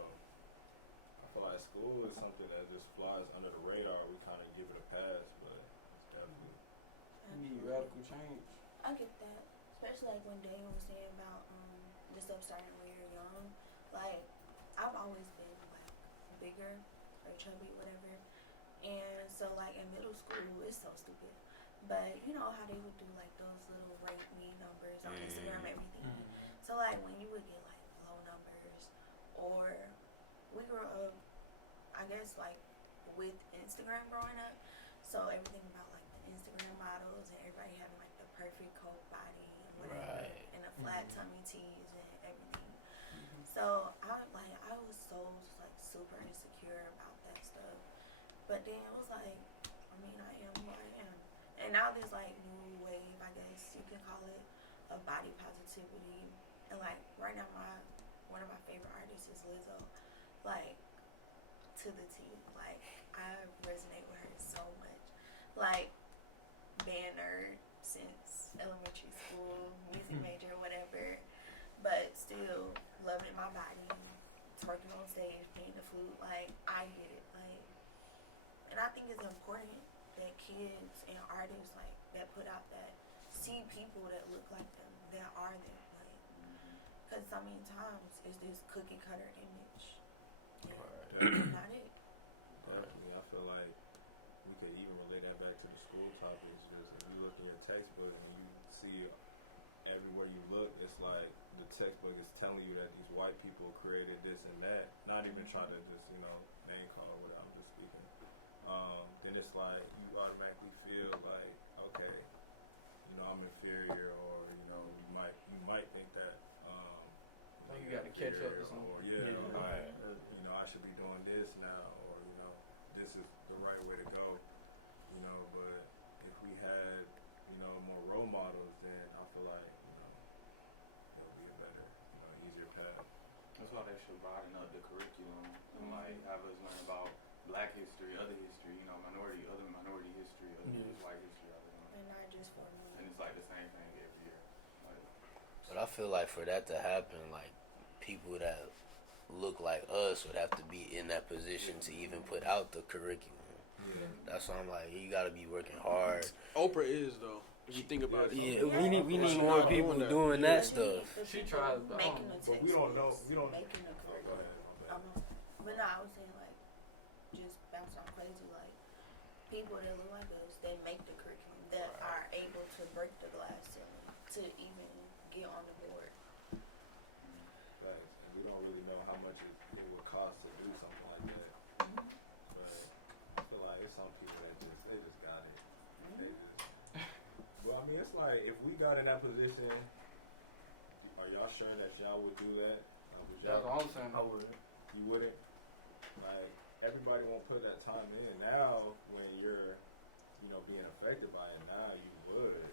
I feel like school is something that just flies under the radar. We kind of give it a pass, but it's definitely. You need radical change. I get that, especially like when Daniel was saying about the stuff starting when you're young. Like, I've always been like bigger or chubby, whatever. And so like in middle school, it's so stupid. But you know how they would do like those little rate me numbers on Instagram and everything. So like when you would get like low numbers, or we grew up, I guess like with Instagram growing up. So everything about like the Instagram models and everybody having like the perfect coat body and whatever, Right. and the flat tummy tees and everything. So I was so like super insecure about that stuff. But then it was like, I mean, I am who I am. And now there's like new wave, I guess you can call it, of body positivity. And like right now one of my favorite artists is Lizzo. Like to the T. Like I resonate with her so much. Like band nerd since elementary school, music major, whatever. But still loving my body, twerking on stage, playing the flute, like I get it. Like, and I think it's important that kids and artists like that put out that see people that look like them, that are them. Like, because so many times it's this cookie cutter image. And not it. Definitely, I feel like we could even relate that back to the school topics. Just if you look in your textbook and you see everywhere you look, it's like the textbook is telling you that these white people created this and that. Not even trying to just, you know, name call or whatever, I'm just speaking. Then it's like you automatically feel like, okay, you know, I'm inferior, or you know, you might think that Like you got to catch up or something. or you know, I should be doing this now, or you know, this is the right way to go, you know. But if we had, you know, more role models, then I feel like, you know, it'll be a better, you know, easier path. that's why they should broaden up the curriculum and, like, have us learn about black history, other history, you know, other minority history, other just white history, other than, And not just for me. and it's like the same thing every year. Like, But I feel like for that to happen, like people that look like us would have to be in that position to even put out the curriculum. That's why I'm like, you gotta be working hard. Oprah is though. If you think about it. Yeah, we need She's more not people doing that. doing that stuff. She tries, but making the But we don't know. We don't. making the Go curriculum. ahead. But no, I was saying like, just bounce on crazy, like people that look like us, they make the curriculum, that are able to break the glass ceiling to even get on the board. Facts. And we don't really know how much it would cost to do something like that. But I feel like it's some people that they just got it. They just- Well, I mean, it's like if we got in that position, are y'all sure that y'all would do that? Would that's y'all- all I'm saying. I would. You wouldn't? Like, everybody won't put that time in. Now, when you're, you know, being affected by it, now you would.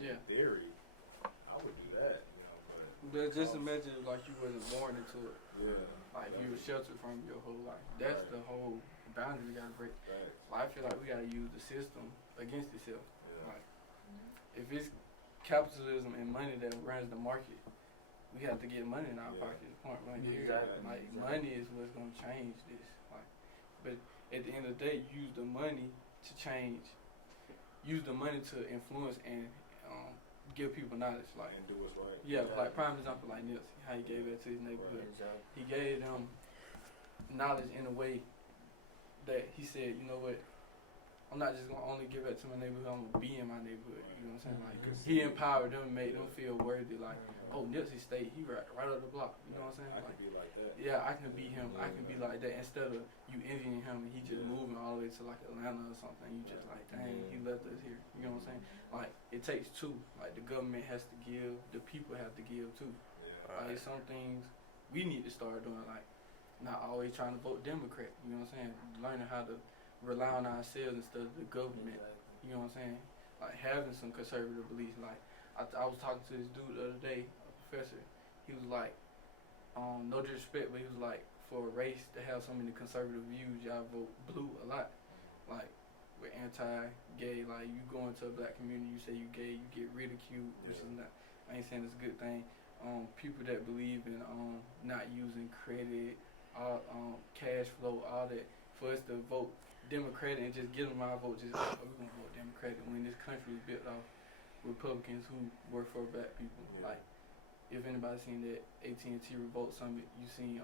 Yeah. In theory, I would do that, you know, But just imagine like you wasn't born into it. yeah. Like you were sheltered from your whole life. That's the whole boundary we gotta break. Facts. I feel like we gotta use the system against itself. Yeah. Like if it's capitalism and money that runs the market, we have to get money in our Yeah. pocket. Point blank period. Exactly. Like Exactly. money is what's gonna change this. Like, but at the end of the day, use the money to change. Use the money to influence and give people knowledge. Like And do what's right. yeah, like prime example like Nipsey, how he gave that to his neighborhood. Exactly. He gave them knowledge in a way that he said, you know what, I'm not just gonna only give it to my neighborhood, I'm gonna be in my neighborhood. You know what I'm saying? Like he empowered them, made them feel worthy. Like oh, Nipsey State, he right up the block. You know what I'm saying? I can be like that. Yeah, I can be him. I can be like that. Instead of you envying him and he just moving all the way to like Atlanta or something, you just like, dang, he left us here. You know what I'm saying? Like, it takes two. Like, the government has to give, the people have to give too. Like, some things we need to start doing, like, not always trying to vote Democrat. You know what I'm saying? Learning how to rely on ourselves instead of the government. You know what I'm saying? Like, having some conservative beliefs. Like, I was talking to this dude the other day, a professor. He was like, no disrespect, but he was like, for a race to have so many conservative views, y'all vote blue a lot. Like, we're anti-gay. Like, you go into a black community, you say you gay, you get ridiculed. This is not. I ain't saying it's a good thing. People that believe in not using credit, cash flow, all that, for us to vote Democratic and just give them our vote, just we're gonna vote Democratic when this country is built off Republicans who work for black people. Like, if anybody seen that AT&T Revolt Summit, you seen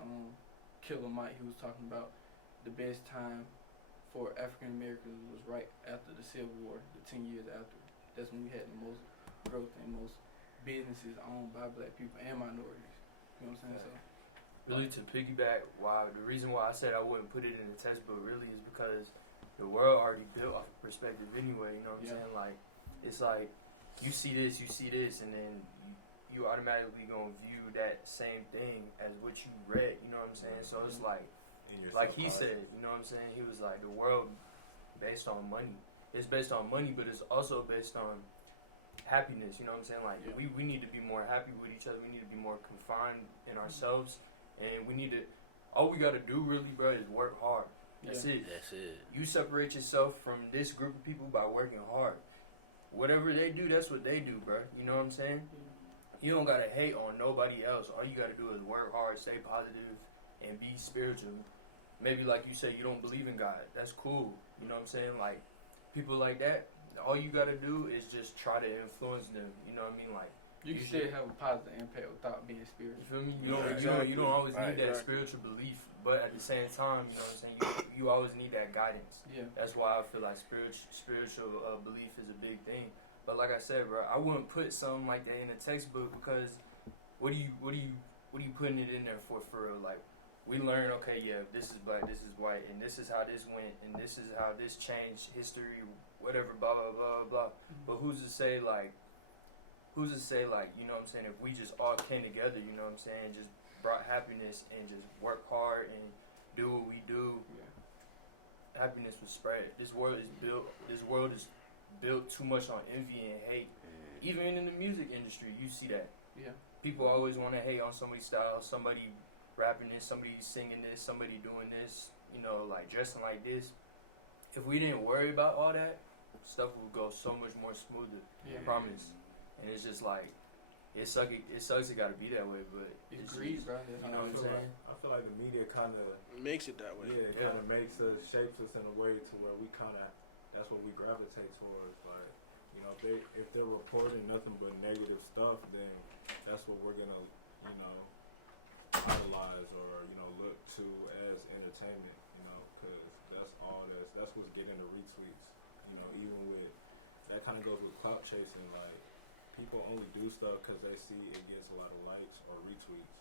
Killer Mike, who was talking about the best time for African Americans was right after the Civil War, the 10 years after. That's when we had the most growth and most businesses owned by black people and minorities. You know what I'm saying? So, really, to piggyback, the reason why I said I wouldn't put it in the textbook really is because the world already built off of perspective anyway. You know what I'm saying? Like, it's like you see this, and then you automatically gonna view that same thing as what you read. You know what I'm saying? So it's like he said, you know what I'm saying? He was like, the world based on money. It's based on money, but it's also based on happiness. You know what I'm saying? Like, we need to be more happy with each other. We need to be more confined in ourselves, and we need to. All we gotta do really, bro, is work hard. That's it. That's it. You separate yourself from this group of people by working hard. Whatever they do, that's what they do, bro. You know what I'm saying? You don't gotta hate on nobody else. All you gotta do is work hard, stay positive, and be spiritual. Maybe like you say, you don't believe in God. That's cool. You know what I'm saying? Like, people like that, all you gotta do is just try to influence them. You know what I mean? Like, you can still have a positive impact without being spiritual. You feel me? You don't always need that spiritual belief, but at the same time, you know what I'm saying? You always need that guidance. Yeah. That's why I feel like spiritual belief is a big thing. But like I said, bro, I wouldn't put something like that in a textbook because what are you putting it in there for? For real? Like, we learn, okay, yeah, this is black, this is white, and this is how this went, and this is how this changed history, whatever, blah blah blah blah. But who's to say like, you know what I'm saying, if we just all came together, you know what I'm saying, just brought happiness and just work hard and do what we do, happiness would spread. This world is built too much on envy and hate. Even in the music industry, you see that. Yeah. People always want to hate on somebody's style, somebody rapping this, somebody singing this, somebody doing this, you know, like dressing like this. If we didn't worry about all that, stuff would go so much more smoother. I promise. And it's just like, it sucks it gotta be that way, but it's greed, bro. You know what I'm saying? I feel like the media kind of makes it that way. Yeah, it kind of makes us, shapes us in a way to where we kind of, that's what we gravitate towards. Like, you know, if they're reporting nothing but negative stuff, then that's what we're gonna, you know, idolize or, you know, look to as entertainment. You know, because that's what's getting the retweets. You know, even with that kind of goes with clout chasing. Like, people only do stuff because they see it gets a lot of likes or retweets.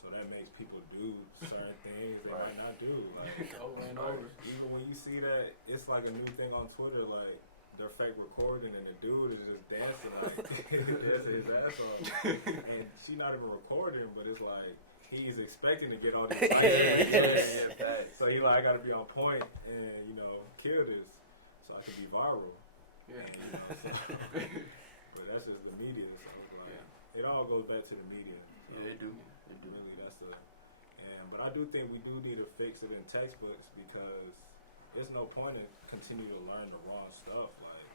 So that makes people do certain things they might not do. Like, over and over. Even when you see that, it's like a new thing on Twitter, like, they're fake recording and the dude is just dancing, like, dancing his ass off. And she not even recording, but it's like, he's expecting to get all these likes. So he like, I gotta be on point and, you know, kill this so I can be viral. Yeah. And, you know, so, but that's just the media. So like, it all goes back to the media. So yeah, they do. Really, but I do think we do need to fix it in textbooks because there's no point in continue to learn the wrong stuff. Like,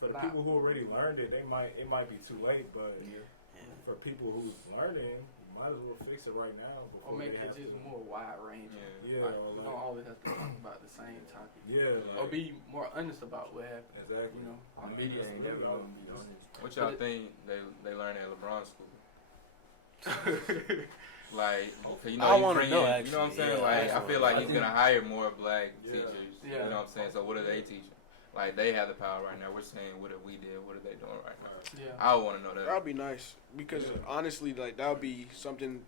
for the people who already learned it, it might be too late. But for people who's learning, you might as well fix it right now. Or make it just more wide ranging. Yeah. Like, you don't always have to talk about the same topic. Yeah. Or be more honest about what happened. Exactly. You know, the media ain't never gonna be honest. What y'all think they learn at LeBron school? Like, you know, I want to know. Actually, you know what I'm saying? Like, I feel like he's gonna hire more black teachers. Yeah. You know what I'm saying? So what are they teaching? like they have the power right now. We're saying what if we did, what are they doing right now? Yeah. I want to know that. That'd be nice because honestly, like that would be something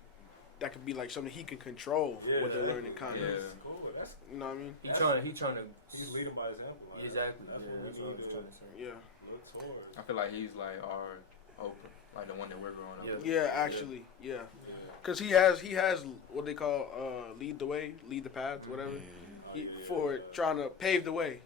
that could be like something he can control what they're learning, kind of. Yeah. Cool. That's You know what I mean? He trying to. he's leading by example. Like, Exactly. That's Yeah, what that's we what need I'm to trying to say. Yeah. look towards. I feel like he's like our Oprah, like the one that we're growing up with. Yeah, actually, yeah. Yeah. Cause he has what they call lead the way, lead the path, whatever. For trying to pave the way,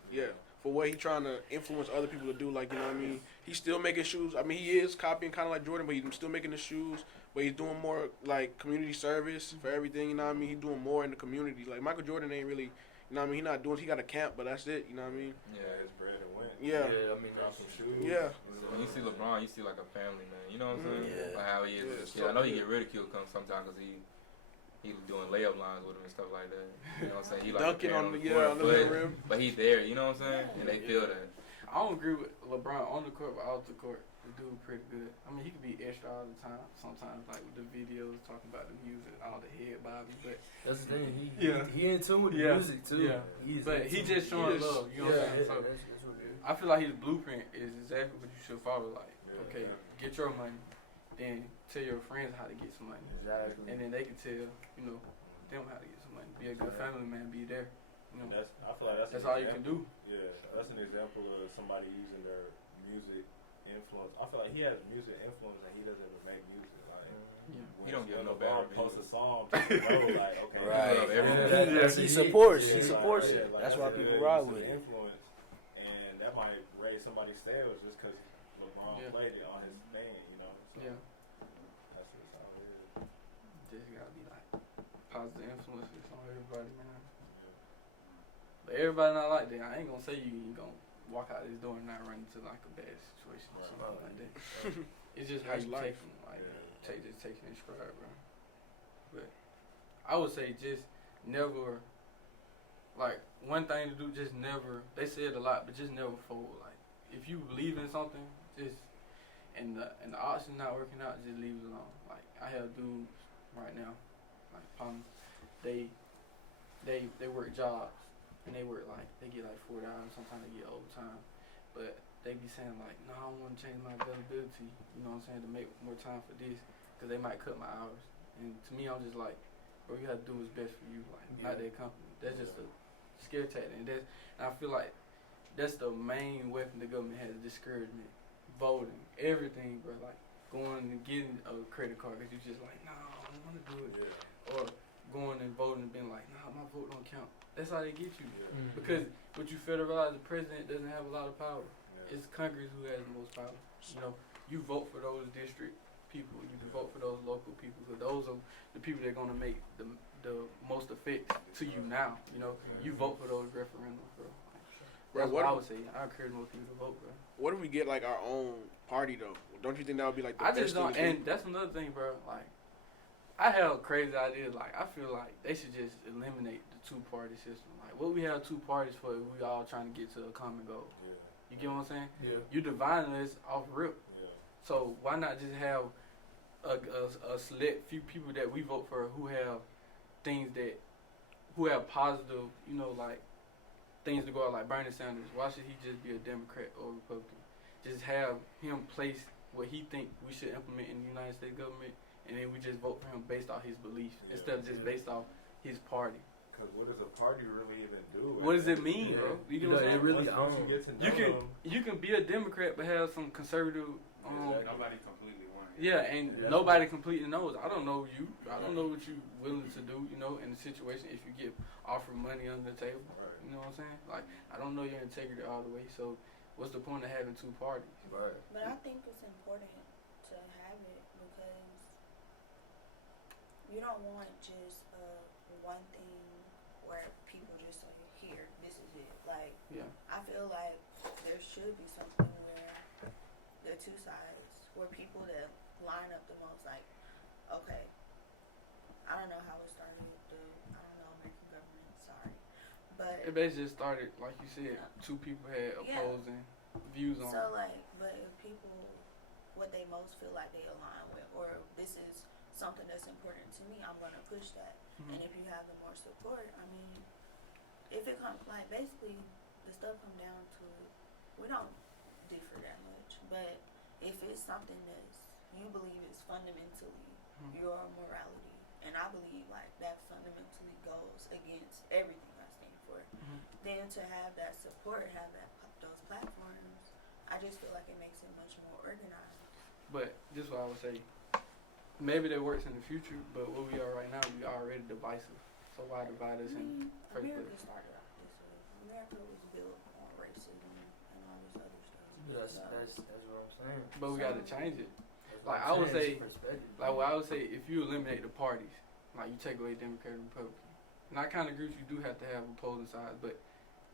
for what he trying to influence other people to do. Like, you know what I mean? He's still making shoes. I mean, he is copying kind of like Jordan, but he's still making the shoes. But he's doing more like community service for everything. You know what I mean? He's doing more in the community. Like Michael Jordan ain't really, you know what I mean? He not doing. He got a camp, but that's it. You know what I mean? Yeah. His bread and went. Yeah. I mean, Drop some shoes. Yeah. When you see LeBron, you see like a family man. You know what I'm saying? Yeah. Like how he is. Yeah, Yeah, I know he get ridiculed sometimes because he's doing layup lines with him and stuff like that. You know what I'm saying? He like Dunking a on parent the court, on the rim. but he's there. You know what I'm saying? And they feel that. I don't agree with LeBron on the court, but off the court, the dude pretty good. I mean, he could be extra all the time. Sometimes, like with the videos talking about the music, all the head bobbing. But That's the thing. Yeah. He in tune with the Yeah. music too. Yeah. He's but in he tune. just showing Yes. love. You know what I'm saying? So That's what it is. I feel like his blueprint is exactly what you should follow. Like, Yeah. okay, get your money, then tell your friends how to get some money, Exactly. and then they can tell them how to get some money. Be a good family man. Be there. You know, I feel like that's an all you can example. do. Yeah, that's an example of somebody using their music influence. I feel like he has music influence and he doesn't even make music. Like, Yeah. when He don't get no LeBron better post a music. song, people know, like, okay, Right. love everything. He supports. Yeah, He supports like, it. yeah, like, That's why a people good ride use of with it. influence, and that might raise somebody's sales just because LeBron Yeah. played it on his band, you know. So Yeah, that's just how it is. just gotta be like positive influences on everybody, man. But everybody not like that. I ain't gonna say you gonna walk out this door and not run into like a bad situation or something like that. It's just how That's you life. take them, like Yeah. taking it in stride, bro. But I would say just never, like one thing to do, just never. They say it a lot, but just never fold. Like if you believe in something, just and the option not working out, just leave it alone. Like I have dudes right now, like partners, they work jobs and they work like they get like $4. Sometimes they get overtime, but they be saying like, no, I don't want to change my availability. You know what I'm saying, to make more time for this, because they might cut my hours. And to me, I'm just like, bro, you have to do what's best for you, like not their company. That's just a scare tactic, and I feel like that's the main weapon the government has: discouragement, voting, everything, bro. Like going and getting a credit card because you're just like, no, I don't want to do it, Yeah. or going and voting and being like, nah, my vote don't count. That's how they get you. Yeah. Because what you fail to realize, the president doesn't have a lot of power. Yeah. It's Congress who has the most power. You know, you vote for those district people. You can vote for those local people, because those are the people that are gonna make the most effect to you now. You know, you vote for those referendums, bro. Bro, That's what I would say. I encourage most people to vote, bro. What if we get like our own party though? Don't you think that would be like the I best just don't, thing to do? and that's another thing, bro. Like, I have crazy ideas. Like, I feel like they should just eliminate the two-party system. Like, what we have two parties for if we all trying to get to a common goal. Yeah. You get what I'm saying? Yeah. You dividing us off rip. Yeah. So why not just have a select few people that we vote for who have things who have positive, you know, like things to go out, like Bernie Sanders. Why should he just be a Democrat or Republican? Just have him place what he think we should implement in the United States government, and then we just vote for him based off his beliefs instead of just based off his party. Because what does a party really even do? What does it mean, bro? You get what I'm it saying? really Once you get to know You can be a Democrat but have some conservative. Nobody completely won. Yeah, and nobody completely knows. I don't know you. I don't know what you willing to do, you know, in the situation if you get offered money under the table. Right. You know what I'm saying? Like, I don't know your integrity all the way, so what's the point of having two parties? Right. But I think it's important to have it because you don't want just one thing where people just say, here, this is it. Like, Yeah. I feel like there should be something where the two sides, where people that line up the most, like, okay, I don't know how it started, I don't know American government, sorry. But It basically just started, like you said, two people had opposing views on so it. like, but if people, what they most feel like they align with, or this is something that's important to me, I'm gonna push that. Mhm. And if you have the more support, I mean, if it comes, like, basically, the stuff come down to it. We don't differ that much, but if it's something that's you believe is fundamentally your morality, and I believe like that fundamentally goes against everything I stand for, then to have that support, have those platforms, I just feel like it makes it much more organized. But this is what I would say. Maybe that works in the future, but what we are right now, we are already divisive. So why divide us in first America place? started off this way. America was built on racism and all this other stuff. That's what I'm saying. But we got to change it. That's Like what I I'm would saying, say, it's perspective. like what I would say, if you eliminate the parties, like you take away Democrat and Republican, and I kind of agree with you, do have to have opposing sides, but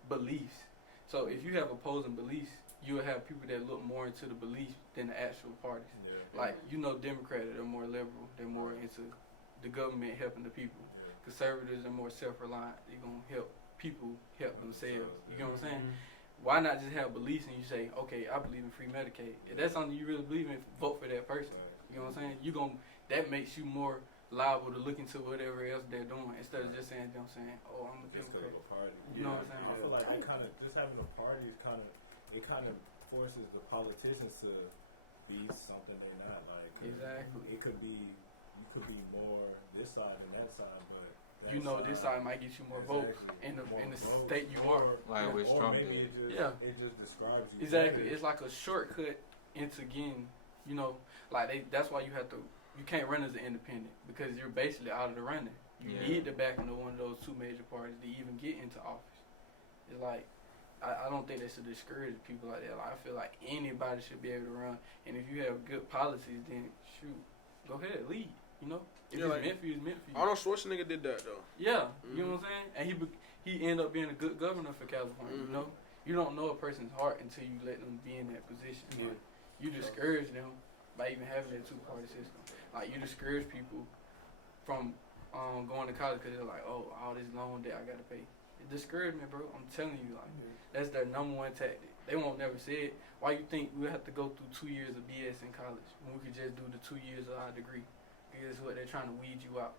beliefs. So if you have opposing beliefs, you'll have people that look more into the belief than the actual parties. Yeah. Like, you know, Democrats are more liberal. They're more into the government helping the people. Yeah. Conservatives are more self-reliant. They're going to help people help themselves. You know what I'm saying? Mm-hmm. Why not just have beliefs and you say, okay, I believe in free Medicaid. If that's something you really believe in, vote for that person. You know what I'm saying? That makes you more liable to look into whatever else they're doing instead of just saying, you know what I'm saying, oh, I'm a Just 'cause Democrat. of a party. You know what I'm saying? I feel like it kind of just having a party is kind of forces the politicians to be something they're not. Like Exactly. you could be more this side and that side, but that You know this side might get you more votes in the state you are. Like with or Trump maybe did. it just describes you. Exactly. better. It's like a shortcut into getting, you know, like that's why you can't run as an independent because you're basically out of the running. You Yeah. need the backing of one of those two major parties to even get into office. It's like, I don't think they should discourage people like that. Like, I feel like anybody should be able to run. And if you have good policies, then shoot, go ahead, lead, you know? If Yeah, it's like, meant for you, it's meant for you. Arnold Schwarzenegger did that though. Yeah, you know what I'm saying? And he ended up being a good governor for California, you know? You don't know a person's heart until you let them be in that position. Yeah. Like, you discourage them by even having that two-party system. Like, you discourage people from going to college because they're like, oh, all this loan debt I got to pay. It discouragement, bro. I'm telling you, like, that's their number one tactic. They won't never say it. Why you think we have to go through 2 years of BS in college when we could just do the 2 years of our degree? Because what they're trying to weed you out.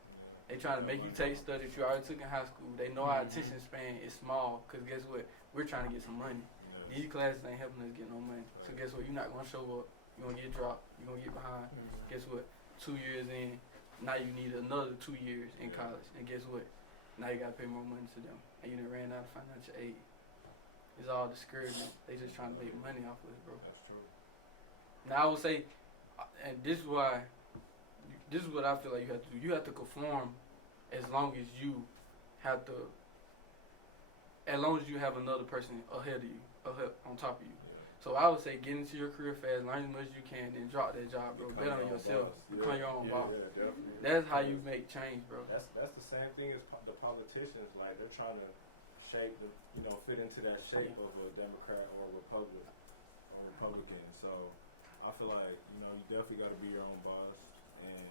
They trying to make you take studies you already took in high school. They know our attention span is small because guess what? We're trying to get some money. These classes ain't helping us get no money. So guess what? You're not going to show up. You're going to get dropped. You're going to get behind. Guess what? 2 years in, now you need another 2 years in college. And guess what? Now you got to pay more money to them. And you done ran out of financial aid. It's all discouragement. They just trying to make money off of us, bro. That's true. Now I would say, and this is what I feel like you have to do. You have to conform as long as you have another person ahead of you, on top of you. So I would say get into your career fast, learn as much as you can, then drop that job, bro. Bet on yourself. Become your own boss. Yeah, definitely. That's how you make change, bro. That's the same thing as the politicians. Like they're trying to shape fit into that shape of a Democrat or a Republican. So I feel like you definitely got to be your own boss and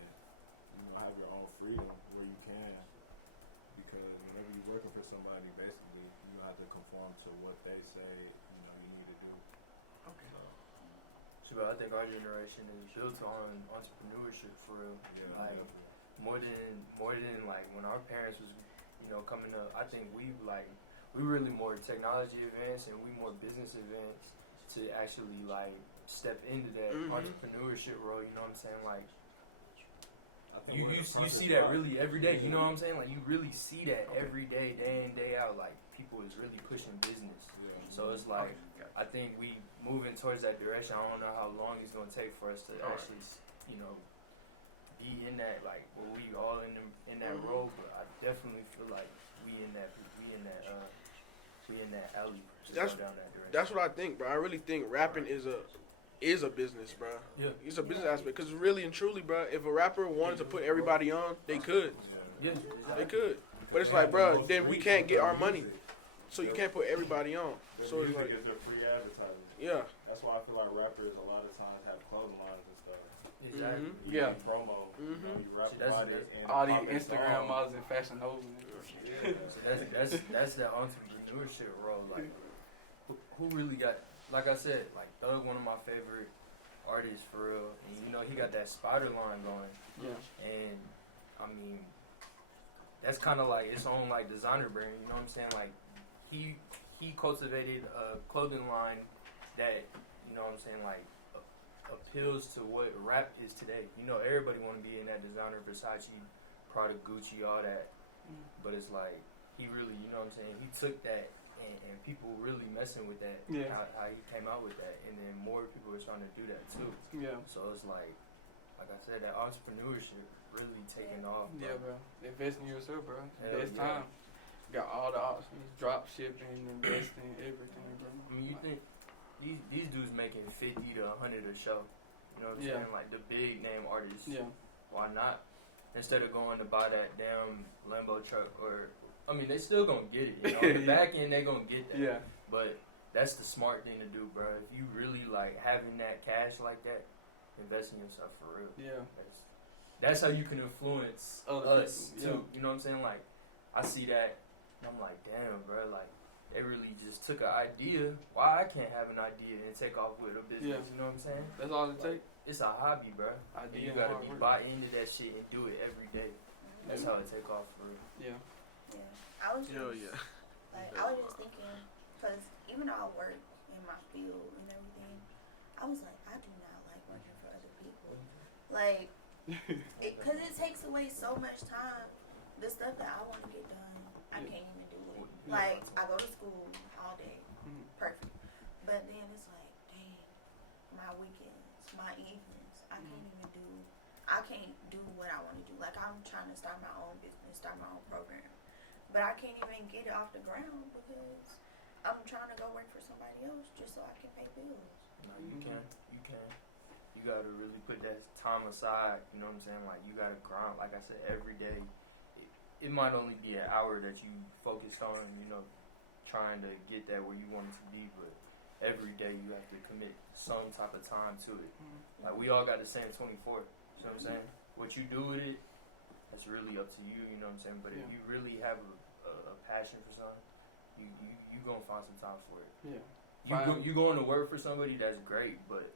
have your own freedom where you can, because whenever you're working for somebody, basically you have to conform to what they say you need to do. Okay. So I think our generation is built on entrepreneurship for real. Yeah, Like more than like when our parents was coming up. I think we really more technology advanced and we more business advanced to actually like step into that entrepreneurship role. You know what I'm saying? Like you see that really every day. You know what I'm saying? Like you really see that every day, day in, day out. Like people is really pushing business. Yeah. So it's like I think we moving towards that direction. I don't know how long it's gonna take for us to actually, be in that we all in that role. But I definitely feel like we in that alley. To go down that direction. That's what I think, bro. I really think rapping is a business, bro. Yeah. It's a business aspect because really and truly, bro, if a rapper wanted to put everybody on, they could. Yeah, They could. But it's like, bro, then we can't get our money. So you can't put everybody on. So it's like, is their free advertising. yeah. That's why I feel like rappers a lot of times have clothing lines and stuff. Exactly. Yeah. Promo. You rap See, that's- about it and All pop these their Instagram song. models and fashion novels. So that's that entrepreneurship role. Like who really got? Like I said, like Thug, one of my favorite artists for real, and he got that spider line going. Yeah. And I mean, that's kind of like its own like designer brand. You know what I'm saying? Like he he cultivated a clothing line that, you know what I'm saying, like appeals to what rap is today. You know, everybody want to be in that designer, Versace, Prada, Gucci, all that. But it's like, he really, you know what I'm saying, he took that and people really messing with that. Yeah. How he came out with that. And then more people are trying to do that too. Yeah. So it's like I said, that entrepreneurship really taking off. Bro. Yeah, bro. Invest in yourself, bro. Hell Best yeah. time. Got all the options, drop shipping, investing, everything, bro. I mean, you think these dudes making 50 to 100 a show? You know what I'm Yeah. saying? Like the big name artists. Yeah. Why not? Instead of going to buy that damn Lambo truck, or I mean, they still gonna get it. You know, on the back end they gonna get that. Yeah. But that's the smart thing to do, bro. If you really like having that cash like that, invest in yourself for real. Yeah. That's how you can influence Other us people, too. yeah. You know what I'm saying? Like, I see that, and I'm like, damn, bro. Like, they really just took an idea. Why I can't have an idea and take off with a business? Yeah. You know what I'm saying? That's all it takes. It's a hobby, bro. And Idea you and gotta hard be work. buy into that shit and do it every day. That's Yeah. how it take off for real. Yeah. Yeah. I was just, like, I was just thinking, because even though I work in my field and everything, I was like, I do not like working for other people. Like, because it takes away so much time. The stuff that I want to get done, I can't even do it. Like, I go to school all day, perfect. But then it's like, dang, my weekends, my evenings, I can't do what I want to do. Like, I'm trying to start my own business, start my own program. But I can't even get it off the ground because I'm trying to go work for somebody else just so I can pay bills. No, you can. You can. You gotta really put that time aside. You know what I'm saying? Like, you gotta grind. Like I said, every day. It might only be an hour that you focused on, you know, trying to get that where you want it to be. But every day you have to commit some type of time to it. Like, we all got the same 24. You know what I'm saying? What you do with it, that's really up to you. You know what I'm saying? But if you really have a passion for something, you gonna find some time for it. Yeah. You going to work for somebody, that's great, but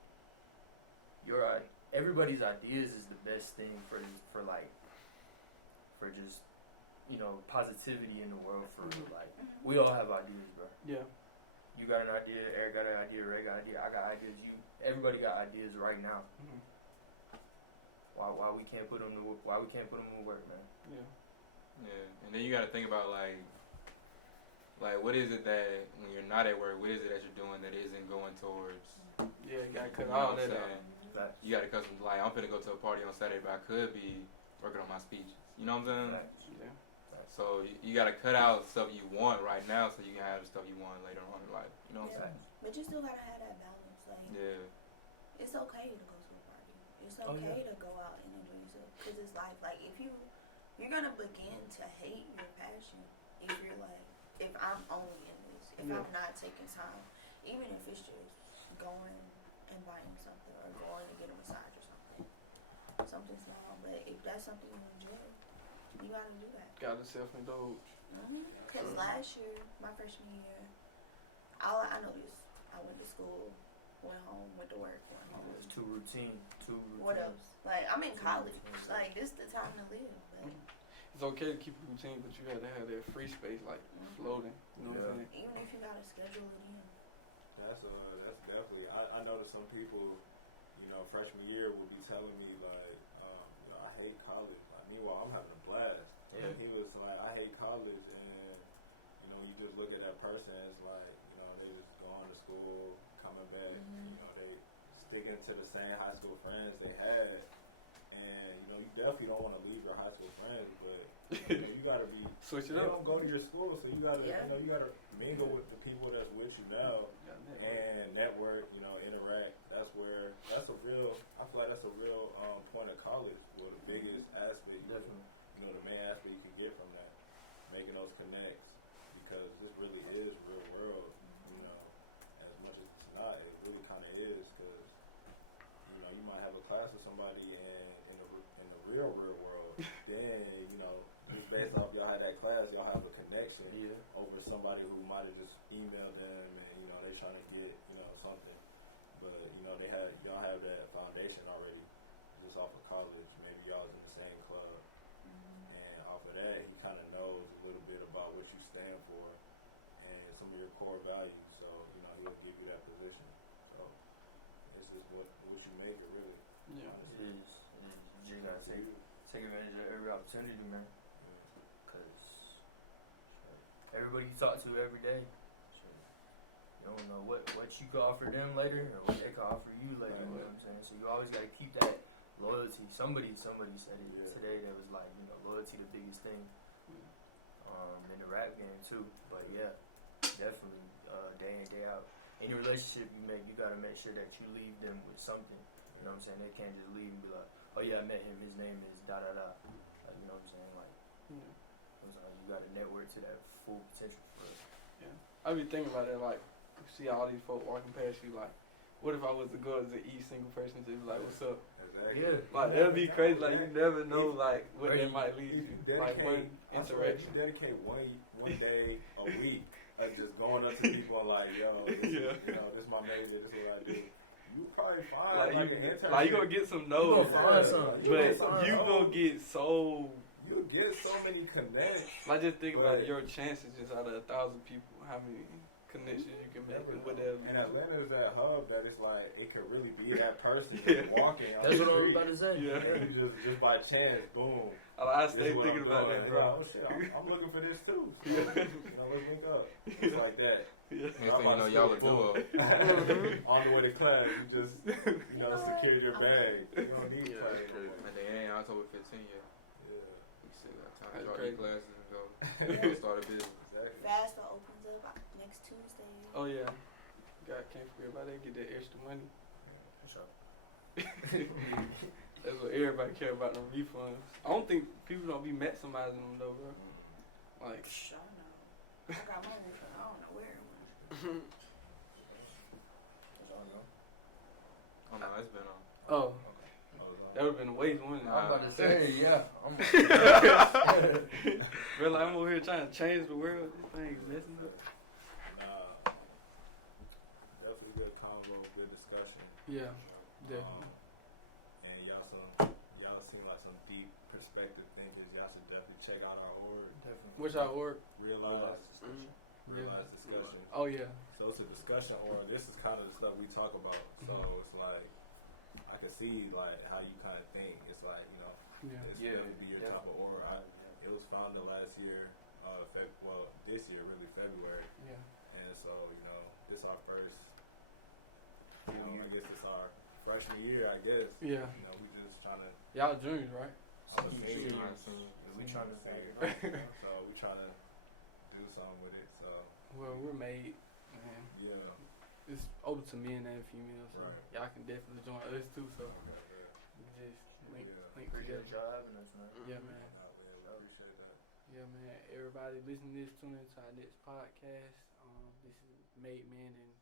everybody's ideas is the best thing for just, you know, positivity in the world for real. Like, we all have ideas, bro. Yeah. You got an idea, Eric got an idea, Ray got an idea, I got ideas, everybody got ideas right now. Why we can't put them to work, man? Yeah. Yeah, and then you got to think about like what is it that when you're not at work, what is it that you're doing that isn't going towards? Yeah, you gotta cut You know all what I'm that out. saying? You got to cut some. Like, I'm finna go to a party on Saturday, but I could be working on my speeches. You know what I'm saying? Yeah. So you got to cut out stuff you want right now, so you can have the stuff you want later on in life. You know what I'm saying? But you still gotta have that balance. Like, Yeah. it's okay to go to a party. It's okay to go out and enjoy yourself. Because it's like if you're gonna begin to hate your passion if you're like, if I'm only in this, if I'm not taking time, even if it's just going and buying something or going to get a massage or something small. But if that's something you enjoy, you gotta do that. Gotta self-indulge. Because last year, my freshman year, I know this. I went to school, went home, went to work, went home. It's too routine. What else? Like, I'm in college. Like, this is the time to live. But It's okay to keep a routine, but you gotta have that free space, like floating. You know what I'm saying? even if you gotta schedule it in. That's definitely. I know that some people, you know, freshman year will be telling me like, you know, I hate college. Meanwhile, I'm having a blast. Yeah. And he was like, I hate college, and you know, you just look at that person, it's like, you know, they just going to school, coming back. You know, they sticking to the same high school friends they had, and you know, you definitely don't want to leave your high school friends, but you know, you gotta be Switch it they up. don't go to your school, so you gotta, you know, you gotta mingle with the people that's with you now and network, you know, interact. That's a real. I feel like that's a real point of college. Well, the biggest aspect, you know, the main aspect you can get from that, making those connects, because this really is real world. You know, as much as it's not, it really kind of is, because you know, you might have a class with somebody in the real world, then you know, just based off y'all had that class, y'all have a connection over somebody who might have just emailed them and you know they trying to get, you know, something, but you know y'all have that foundation already just off of college. Maybe y'all was in the same club, and off of that he kind of knows a little bit about what you stand for, and some of your core values. So he'll give you that position. So it's just what you make it really. Yeah. It is. You just gotta take advantage of every opportunity, man. Cause everybody you talk to every day, you don't know what you could offer them later or what they could offer you later. You know what I'm saying? So you always gotta keep that loyalty. Somebody said it today that was like, loyalty the biggest thing in the rap game too. But yeah, definitely day in, day out. Any relationship you make, you gotta make sure that you leave them with something. You know what I'm saying? They can't just leave and be like, oh yeah, I met him, his name is da da da. Like, you know what I'm saying? Like, you gotta network to that full potential for it. Yeah. I be thinking about it, like, see all these folk walking past you, like, what if I was to go as each single person to be like, what's up? Exactly. Yeah. Like, that'd be crazy. Like, you never know, like, what they might lead you. Like, one interaction. You dedicate one day a week of just going up to people and like, yo, this is my major, this is what I do. You probably find like an internship. Like, you gonna get some no's. You gonna find something. But you gonna get so... You get so many connects. Like, just think about your chances just out of 1,000 people, how many connections you can make and whatever. And Atlanta is that hub that it's like, it could really be that person walking on That's the what I was street. about to say. Yeah. And you just by chance, boom. I stay thinking about that, bro. Like, oh shit, I'm looking for this too. So, let's link up. It's like that. Next thing you know, y'all a duo. On the way to class, you just, secure your bag. You don't need class. And they ain't October 15th yet. Yeah. We still got time That's to crazy. start classes and go start a business. Exactly. FAFSA opens up next Tuesday. Oh, yeah. Can't forget about that. Get that extra money. For sure. That's what everybody care about, them refunds. I don't think people don't be maximizing them, though, bro. Like, I don't know. I got my refund. I don't know where it went. Oh no, it's been on. oh, that would have been a waste, wouldn't it? I'm about to say, yeah. Bro, like, I'm over here trying to change the world. This thing is messing up. Definitely good convo, good discussion. Yeah, definitely. And y'all seem like some deep perspective thinkers. Y'all should definitely check out our org. Definitely. Which I work. Realize discussion. Oh, yeah. So it's a discussion org. This is kind of the stuff we talk about. So it's like, I can see like how you kind of think. It's like, this would be your type of org. It was founded last year, this year really, February. Yeah. And so, this our first, I guess it's our freshman year, I guess. Yeah. We just trying to. Y'all juniors, right? We trying to So we trying to do something with it. So Well, we're made, man. yeah. It's open to men and females, so Right. y'all can definitely join us too. So just link Appreciate together. y'all having us, man. Yeah, man. We appreciate that. Yeah, man. Everybody listening to this, tune into our next podcast. This is M.A.D.E Man and